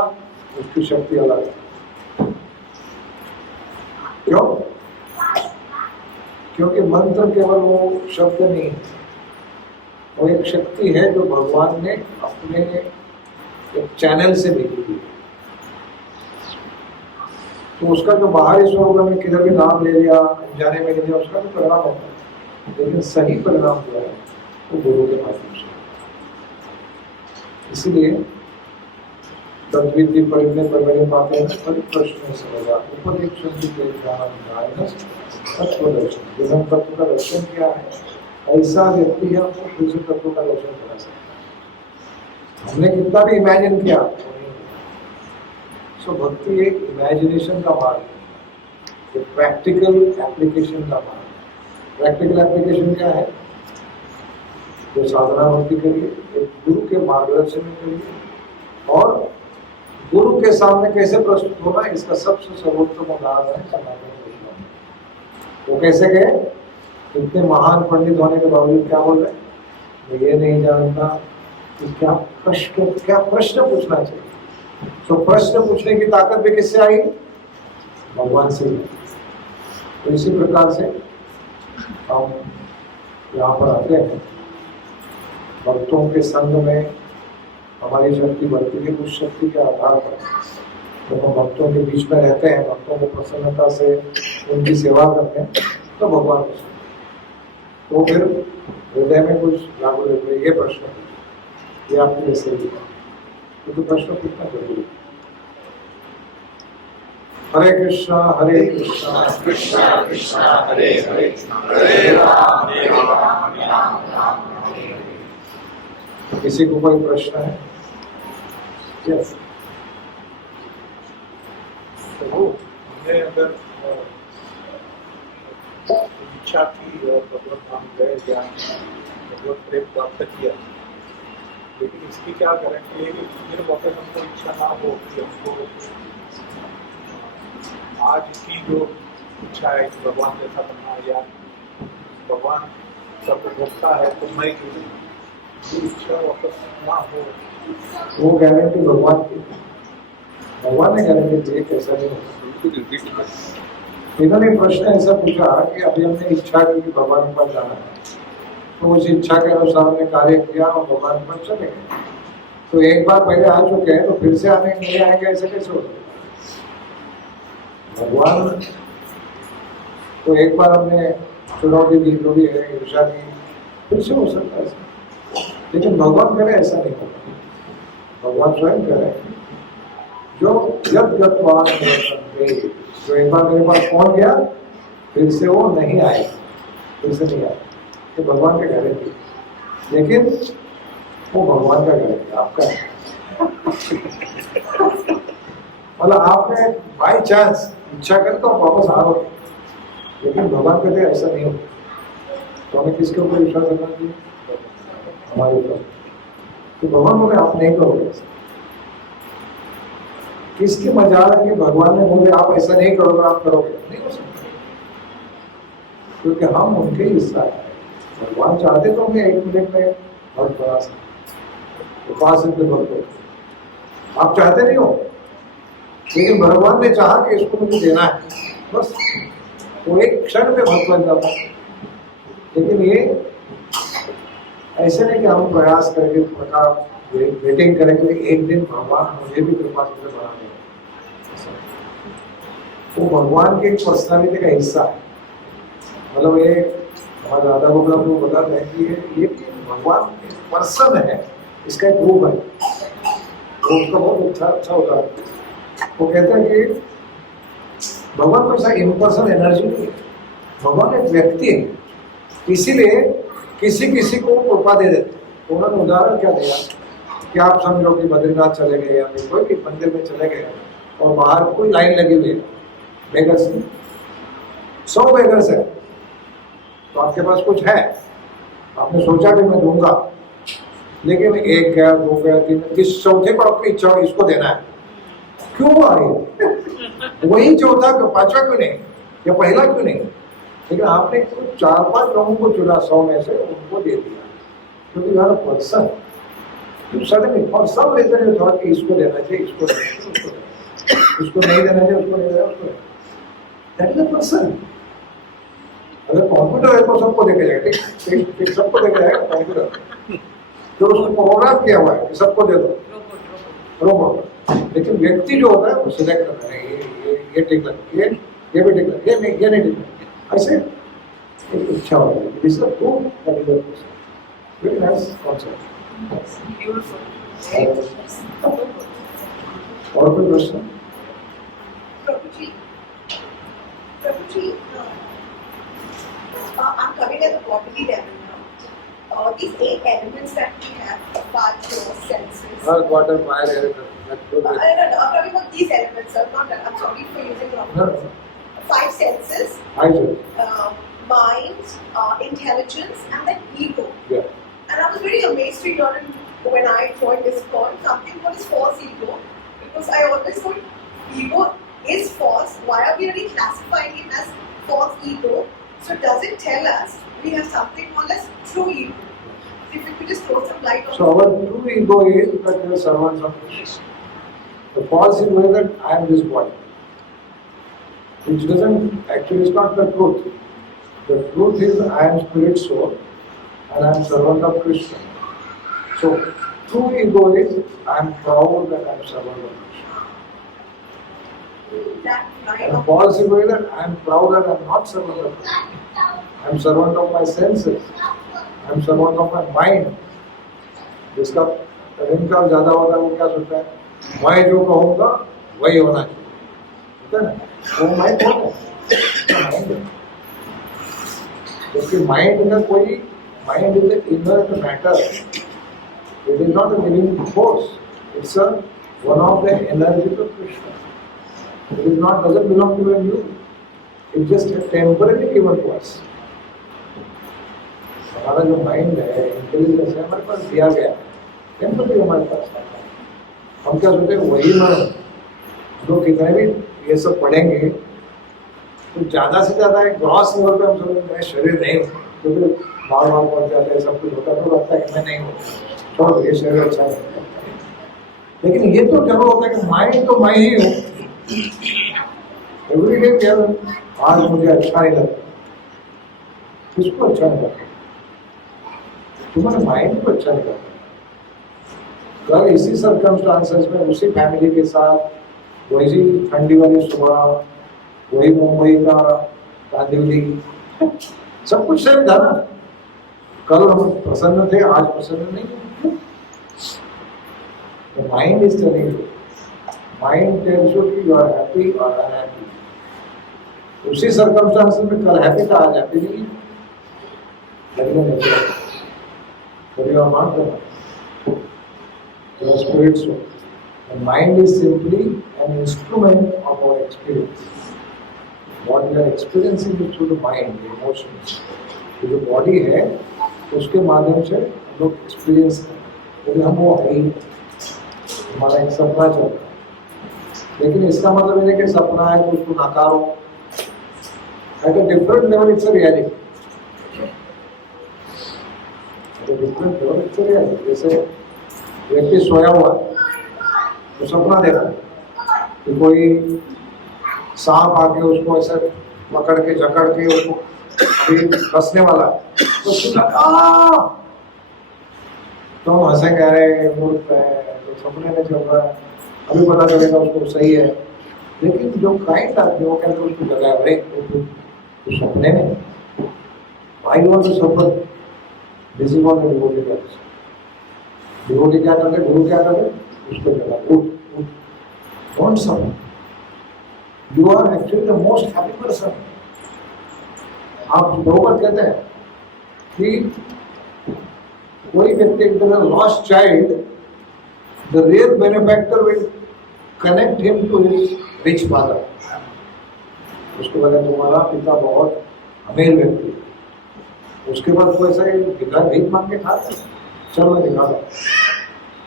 उसकी शक्ति अलग है। क्यों? क्योंकि मंत्र केवल वो शब्द नहीं है, वो एक शक्ति है जो भगवान ने अपने एक चैनल से भेजी है। तो उसका जो बाहरी स्वरूप में किधर भी नाम ले लिया, जाने में ले लिया, उसका भी परिणाम होता है, लेकिन सही परिणाम जो है वो गुरु के माध्यम से। इसलिए तद्विधि पढ़ने पर मेरे पाते हैं परिप्रश्न समझा उपदेक्षण की तत्व दर्शन। जब हम तत्व का दर्शन किया है, ऐसा व्यक्ति है हमको दूसरे तत्व का दर्शन करा सकता। हमने कितना भी इमेजिन किया, सो भक्ति एक इमेजिनेशन का मार्ग है, एक प्रैक्टिकल एप्लीकेशन का मार्ग है। प्रैक्टिकल एप्लीकेशन क्या है? जो साधना भक्ति करिए, एक गुरु के मार्गदर्शन में करिए और गुरु के सामने कैसे प्रस्तुत होना, इसका सबसे सर्वोत्तम उदाहरण है सनातन गोस्वामी। वो कैसे गए? इतने महान पंडित होने के बावजूद क्या बोल रहे हैं? मैं ये नहीं जानता कि क्या प्रश्न पूछना चाहिए। तो प्रश्न पूछने की ताकत भी किससे आई? भगवान से ही। तो इसी प्रकार से हम यहाँ पर आते हैं, भक्तों के संग में हमारी शक्ति बढ़ती है। उस शक्ति के आधार पर जब हम भक्तों के बीच में रहते हैं, भक्तों को प्रसन्नता से उनकी सेवा करते हैं, तो भगवान को तो फिर हृदय में कुछ लागू रहते हैं। ये प्रश्न ये आपके लिए सही है, तो प्रश्न पूछना जरूरी है। हरे कृष्णा कृष्णा कृष्णा हरे हरे, हरे राम राम हरे हरे। किसी को कोई प्रश्न है? यस। तो हमने अगर इच्छा की और भगवत धाम गए, ज्ञान भगवत प्रेम प्राप्त किया, लेकिन इसकी क्या गारंटी है कि फिर वापस हमको इच्छा ना हो कि हमको आज की जो इच्छा है कि भगवान जैसा बनना, या भगवान सब भोगता है तो मैं जो इच्छा वापस ना हो, वो गारंटी भगवान की, भगवान ने गारंटी दी, कैसा नहीं होगा। इन्होंने प्रश्न ऐसा पूछा कि अभी हमने इच्छा की कि भगवान के पास जाना है, तो उस इच्छा के अनुसार हमने कार्य किया और भगवान के पास चले गए। तो एक बार पहले आ चुके हैं तो फिर से आने नहीं आएंगे, ऐसे कैसे हो सकता? भगवान तो एक बार हमने चुनौती दी, थोड़ी है ईर्षा की, फिर से हो सकता है ऐसा। लेकिन भगवान कह रहे ऐसा नहीं होगा। भगवान स्वयं कह रहे हैं जो यद्गत्वान निवर्तन्ते, जो एक बार मेरे पास पहुंच गया फिर से वो नहीं आएगा, फिर से नहीं आएगा। ये भगवान का गारंटी, लेकिन वो भगवान का गारंटी आपका है। मतलब आपने बाई चांस इच्छा कर तो वापस आ रहे, लेकिन भगवान कहते ऐसा नहीं होता। तो हमें किसके ऊपर विश्वास करना चाहिए? हमारे ऊपर। तो भगवान बोले आप नहीं करोगे ऐसा। किसकी मजाल है कि भगवान ने बोले आप ऐसा नहीं करोगे, आप करोगे? नहीं हो सकता, क्योंकि हम उनके हिस्सा है। भगवान चाहते तो हमें 1 मिनट में बहुत बड़ा सा उपास भक्त, आप चाहते नहीं हो, लेकिन भगवान ने चाहा कि इसको मुझे देना है, बस वो एक क्षण में भक्त बन जाता है। लेकिन ये ऐसे नहीं कि हम प्रयास करेंगे, प्रकार वेटिंग करेंगे एक दिन भगवान मुझे भी कृपा से बना देगा। वो भगवान की एक पर्सनालिटी का हिस्सा है। मतलब ये हमारे राधा गोपाल को बताते हैं कि ये भगवान पर्सन है, इसका एक रूप है। वो उसका बहुत अच्छा होता है। वो कहते हैं कि भगवान को ऐसा इम्पर्सन एनर्जी नहीं है, भगवान एक व्यक्ति है। इसीलिए किसी को कृपा दे देते। उन्होंने उदाहरण क्या दिया कि आप समझो कि बद्रीनाथ चले गए या फिर कोई भी मंदिर में चले गए और बाहर कोई लाइन लगी हुई है बेगर्स की, 100 बेगर्स है, तो आपके पास कुछ है, आपने सोचा कि मैं दूंगा, लेकिन 1 गया, 2 गया, 3, जिस चौथे को आपकी इच्छा हो इसको देना है, क्यों आ रही वही चौथा, 5वां क्यों नहीं, या पहला क्यों नहीं? लेकिन आपने 4-5 लोगों को चुना 100 में से, उनको दे दिया, क्योंकि यार person suddenly for some reason you thought कि इसको देना चाहिए, इसको देना चाहिए, उसको नहीं देना चाहिए, उसको नहीं देना, उसको दैट इज अ पर्सन। अगर कंप्यूटर है तो सबको देखा जाएगा, ठीक, सबको देखा जाएगा कंप्यूटर, जो उसको प्रोग्राम किया हुआ है कि सबको दे दो, रोबोट। लेकिन व्यक्ति जो होता है वो सिलेक्ट करता है, ये ठीक लगे, ये भी ठीक लगे, ये नहीं ठीक लगे, ऐसे एक इच्छा होती है। This is a true category person, very nice concept. और कोई प्रश्न? I'm coming at the bodily level now. These 8 elements that we have, fire, senses. Earth, water, fire, air. No, I'm talking about these elements, sir. Not that. I'm sorry for using wrong words. 5 senses. Mind, intelligence and then ego. Yeah. And I was very amazed to learn when I joined this course something called as false ego, because I always thought ego is false. Why are we really classifying it as false ego? So does it tell us we have something called as true ego? If you could just throw some light on So our true ego is that we are servants of Krishna. The false ego is that I am this body, which doesn't actually is not the truth. The truth is I am spirit soul and I am servant of Krishna. So true ego is I am proud that I am servant of Krishna. that line And of false ego is that I am proud that I am not servant of Krishna. I am servant of my senses. I am servant of my mind. जिसका अहंकार ज्यादा होता है वो क्या सोचता है, मैं जो कहूँगा वही होना चाहिए, होता है ना, वो माइंड कौन है? जबकि माइंड का कोई, mind is a inert matter, it is not a living force, it's a one of the energy of Krishna. It is not, doesn't belong to you, it just temporary given to us. हमारा जो माइंड है, इंटेलिजेंस है, हमारे पास दिया गया टेम्पररी हमारे पास. हम क्या सोचते हैं वही में लोग कितने भी ये सब पढ़ेंगे तो ज़्यादा से ज़्यादा एक ग्रॉस लेवल पे हम समझ मैं शरीर नहीं हूँ, क्योंकि बार बार पहुँच जाते हैं, सब कुछ होता है तो लगता है कि मैं नहीं हूँ, छोड़ो ये शरीर अच्छा नहीं. लेकिन ये तो जरूर होता है कि माइंड तो मैं ही हूँ. एवरीडे क्या आज मुझे अच्छा नहीं लगता, किसको अच्छा नहीं लगता? तुम्हारे माइंड को अच्छा नहीं लगता. कल इसी सर्कमस्टांसेस में उसी फैमिली के साथ वही ठंडी वाली सुबह, वही मुंबई का कांदिवली, सब कुछ सेम था ना. कल हम प्रसन्न थे, आज प्रसन्न नहीं. The mind is telling you, mind tells you कि you are happy or unhappy. उसी सर्कमस्टांसेस में कल हैप्पी था, आज हैप्पी नहीं. लगने नहीं चाहिए. But you are not the mind. You are spirit soul. The mind is simply an instrument of our experience. What we are experiencing is through the mind, the emotions. तो जो body है, उसके माध्यम से लोग experience करें. लेकिन हम वो है ही, हमारा एक सपना चल रहा है. लेकिन इसका मतलब ये नहीं कि सपना है तो उसको नकारो. At a different level, it's a reality. Different level it's reality. जैसे व्यक्ति सोया हुआ है तो सपना देखा कि कोई सांप आके उसको ऐसे पकड़ के जकड़ के उसको अभी फंसने वाला है तो तो हम हंसे कह रहे मूर्ख है, तो सपने में चल रहा है, अभी पता चलेगा उसको सही है. लेकिन जो काइंड आदमी वो कहते उसको जगह अरे तो सपने में भाई वो तो सपन. This is what the devotee does. Devotee क्या करते, गुरु क्या करते, उसको जगा उठ. Don't suffer. You are actually the most happy person. आप बरोबर कहते हैं कि कोई व्यक्ति एक तरह lost child, the real benefactor will connect him to his rich father. उसको लगा तुम्हारा पिता बहुत अमीर व्यक्ति, उसके बाद कोई ऐसा भिखारी भीख मांग के खाता है, चलो मैं दिखा दूँ.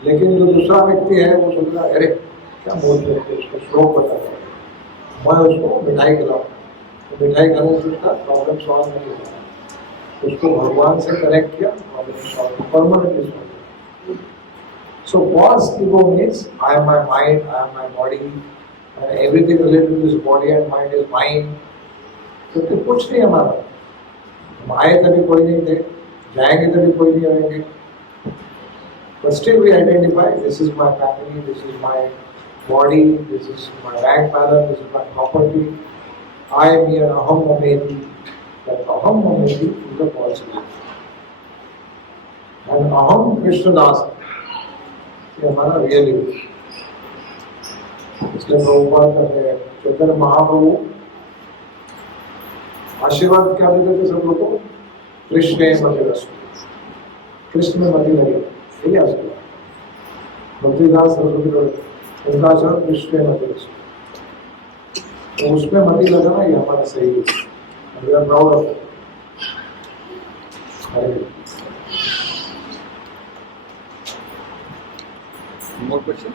लेकिन जो दूसरा व्यक्ति है वो सोच रहा है अरे क्या बोलते हैं, उसको श्लोक बताता है, मैं उसको मिठाई खिलाऊँ. तो मिठाई खाने से उसका प्रॉब्लम सॉल्व नहीं होता. उसको भगवान से कनेक्ट किया, problem solve permanently solve. So false ego means I am my mind, I am my body, and everything related to this body and mind is mine. तो कुछ नहीं हमारा. हम आए तभी कोई नहीं थे, जाएंगे तभी कोई नहीं आएंगे. But still we identify, this is my family, this is my body, this is my bank balance, this is my property. I am here, aham mameti. That aham mameti is a false ego. And aham Krishna Das, ये हमारा रियल ego. इसलिए प्रभुपाद कहते हैं, चैतन्य महाप्रभु आशीर्वाद क्या देते थे सब लोगों को, कृष्ण मति रसो, कृष्ण में मति लगे, यही आशीर्वाद. भक्तिदास सरस्वती को उनका आशीर्वाद कृष्ण मति रसो, तो उसमें मति लगाना ये हमारा सही है. Proud of. More question?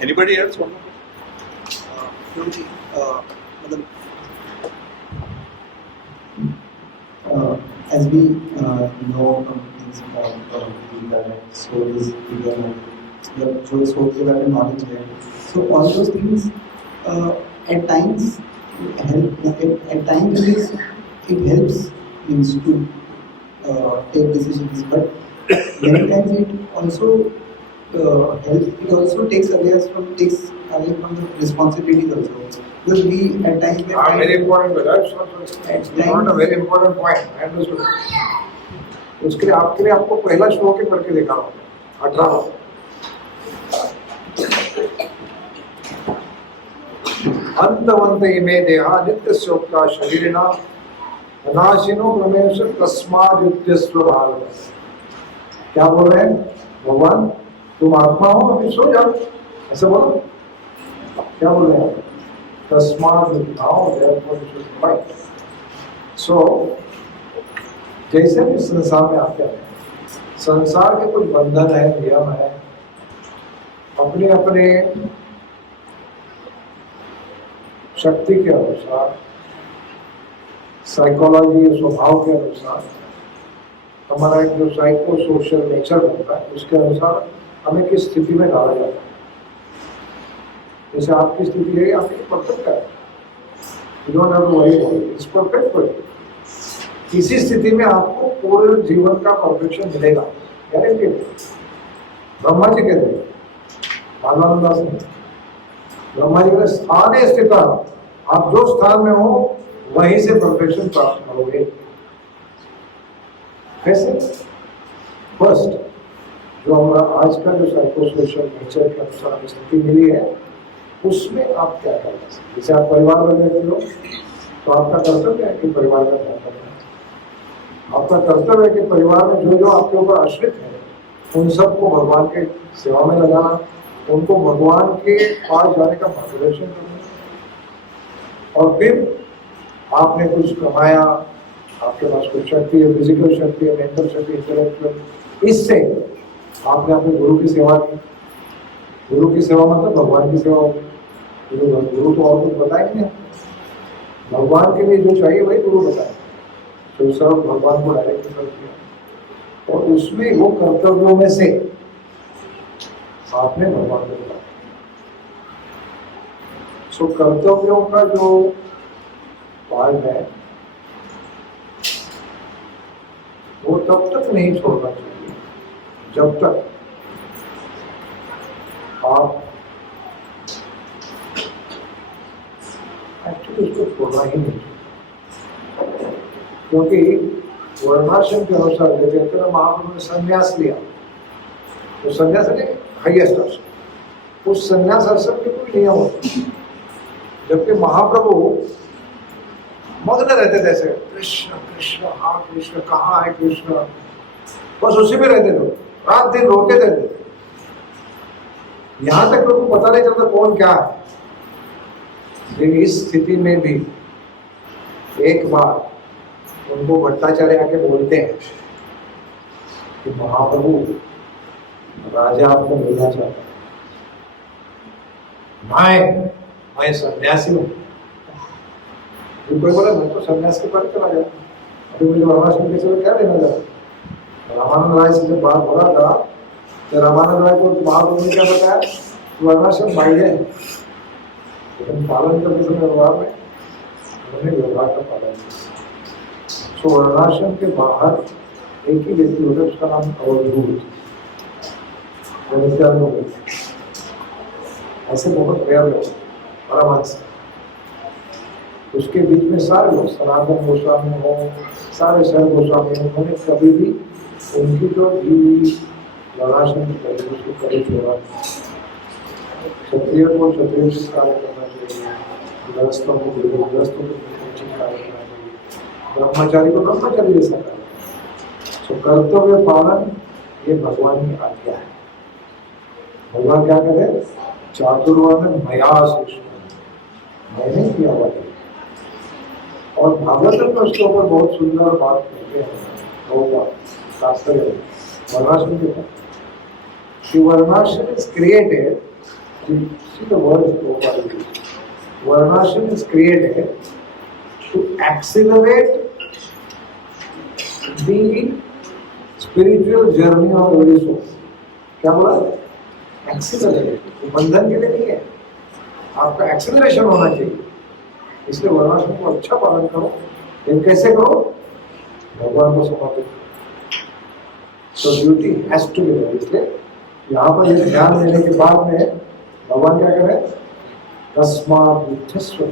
Anybody else? One more question? As we know from things from Gita, soul is eternal, जो soul के बारे में knowledge है, so all those things at times help. At times it helps means to take decisions, but many times it also helps. It also takes away from the responsibilities also. Because we at times may find very important, that's not a very important point. I understood. उसके लिए आपको पहला श्लोक ही पढ़ के देखा होगा 18। अंतवंत इमे देहा नित्यस्योक्ता शरीरिणा अनाशिनो प्रमेश तस्माद् युध्यस्व भारत। क्या बोल रहे हैं भगवान? तुम आत्मा हो, अभी सो जाओ, ऐसा बोलो। क्या बोल रहे हैं? तस्माद् युद्धाओ, therefore you should fight. So जैसे भी संसार में आते हैं, संसार के कुछ बंधन है, नियम है, अपने अपने शक्ति के अनुसार, साइकोलॉजी स्वभाव के अनुसार, हमारा एक जो साइको सोशल नेचर होता है उसके अनुसार हमें किस स्थिति में डाला जाता है। जैसे आपकी स्थिति है, आपकी परफेक्ट है, you don't have to worry about it, it's perfect for you. इसी स्थिति में आपको पूरे जीवन का परफेक्शन मिलेगा, गारंटी। ब्रह्मा जी कहते हैं, मानवानंद दास ने, ब्रह्मा जी के स्थाने स्थित, आप जो स्थान में हो वहीं से परफेक्शन प्राप्त करोगे। कैसे? फर्स्ट, जो हमारा आज का जो साइको सोशल नेचर के अनुसार हमें स्थिति मिली है, उसमें आप क्या करना सकते। जैसे आप परिवार में रहते हो तो आपका कर्तव्य है कि परिवार का ध्यान रखना। आपका कर्तव्य है कि परिवार में जो जो आपके ऊपर आश्रित है उन सबको भगवान के सेवा में लगाना, उनको भगवान के पास जाने का मार्गदर्शन करना। और फिर आपने कुछ कमाया, आपके पास कुछ शक्ति है, फिजिकल शक्ति है, मेंटल शक्ति, इंटेलेक्चुअल, इससे आपने अपने गुरु की सेवा की। गुरु की सेवा मतलब भगवान की सेवा होगी। गुरु तो और कुछ बताएंगे नहीं, भगवान के लिए जो चाहिए वही गुरु बताए, तो सर्व भगवान को डायरेक्ट कर दिया। और उसमें वो कर्तव्यों में से आपने भगवान को बताया। सो कर्तव्यों का जो पार्ट है वो तब तक नहीं छोड़ना चाहिए जब तक आप एक्चुअली उसको छोड़ना ही नहीं, क्योंकि वर्णाश्रम के अनुसार जैसे महाप्रभु ने संन्यास लिया, तो संन्यास है हाईएस्ट आश्रम, उस संन्यास आश्रम के कोई नियम होते, जबकि महाप्रभु मग्न रहते थे ऐसे, कृष्ण कृष्ण हाँ कृष्ण, कहाँ है कृष्ण, बस उसी में रहते थे, रात दिन रोते रहते थे। यहाँ तक लोगों को पता नहीं चलता कौन क्या है। लेकिन इस स्थिति में भी एक बार उनको भट्टाचार्य आके बोलते हैं कि महाप्रभु राजा आपको मिलना चाहता है, मैं सन्यासी हूँ। कोई बोला मैं तो सन्यास के पर चला गया, अभी मुझे वर्णाश्रम के चलो क्या लेना चाहता। रामानंद राय से जब बात हो रहा था तो रामानंद राय को महाप्रभु ने क्या बताया, वर्णाश्रम बाहर है, लेकिन पालन करते समय व्यवहार में उन्होंने व्यवहार का पालन किया। सो वर्णाश्रम के बाहर एक ही व्यक्ति होता है, उसका नाम अवधूत, ऐसे बहुत रेयर लोग, परमांश। उसके बीच में सारे लोग, सनातन गोस्वामी हो, सारे शरण गोस्वामी, उन्होंने कभी भी उनकी जो दी वर्णाश्रम की करी उसको करी छोड़ा। क्षत्रिय को क्षत्रिय कार्य करना चाहिए, गृहस्थों को गृहस्थों को उचित कार्य करना चाहिए, ब्रह्मचारी को ब्रह्मचारी जैसा कार्य। तो कर्तव्य पालन ये भगवान की आज्ञा है। भगवान क्या कहते, चातुर्वर्ण मया सृष्टि, मैंने किया हुआ है। और भागवत में उसके ऊपर बहुत सुंदर बात कहते हैं होगा तात्पर्य वर्णाश्रम के बाद the Varnashram is created, see the word is properly. Varnashram is created to accelerate the spiritual journey of every soul. क्या बोला? Accelerate. बंधन के लिए नहीं है, आपका एक्सेलरेशन होना चाहिए. इसलिए वर्णाश्रम को अच्छा पालन करो. लेकिन कैसे करो? भगवान को समर्पित. So duty has to be there. इसलिए यहाँ पर ये ध्यान देने के बाद में भगवान क्या करें? तस्मात् युद्धस्व,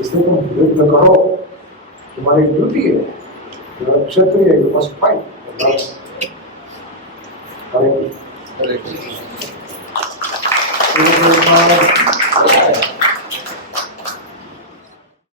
इसलिए तुम युद्ध करो, तुम्हारी ड्यूटी है, तुम क्षत्रिय, you must fight. Hare Krishna.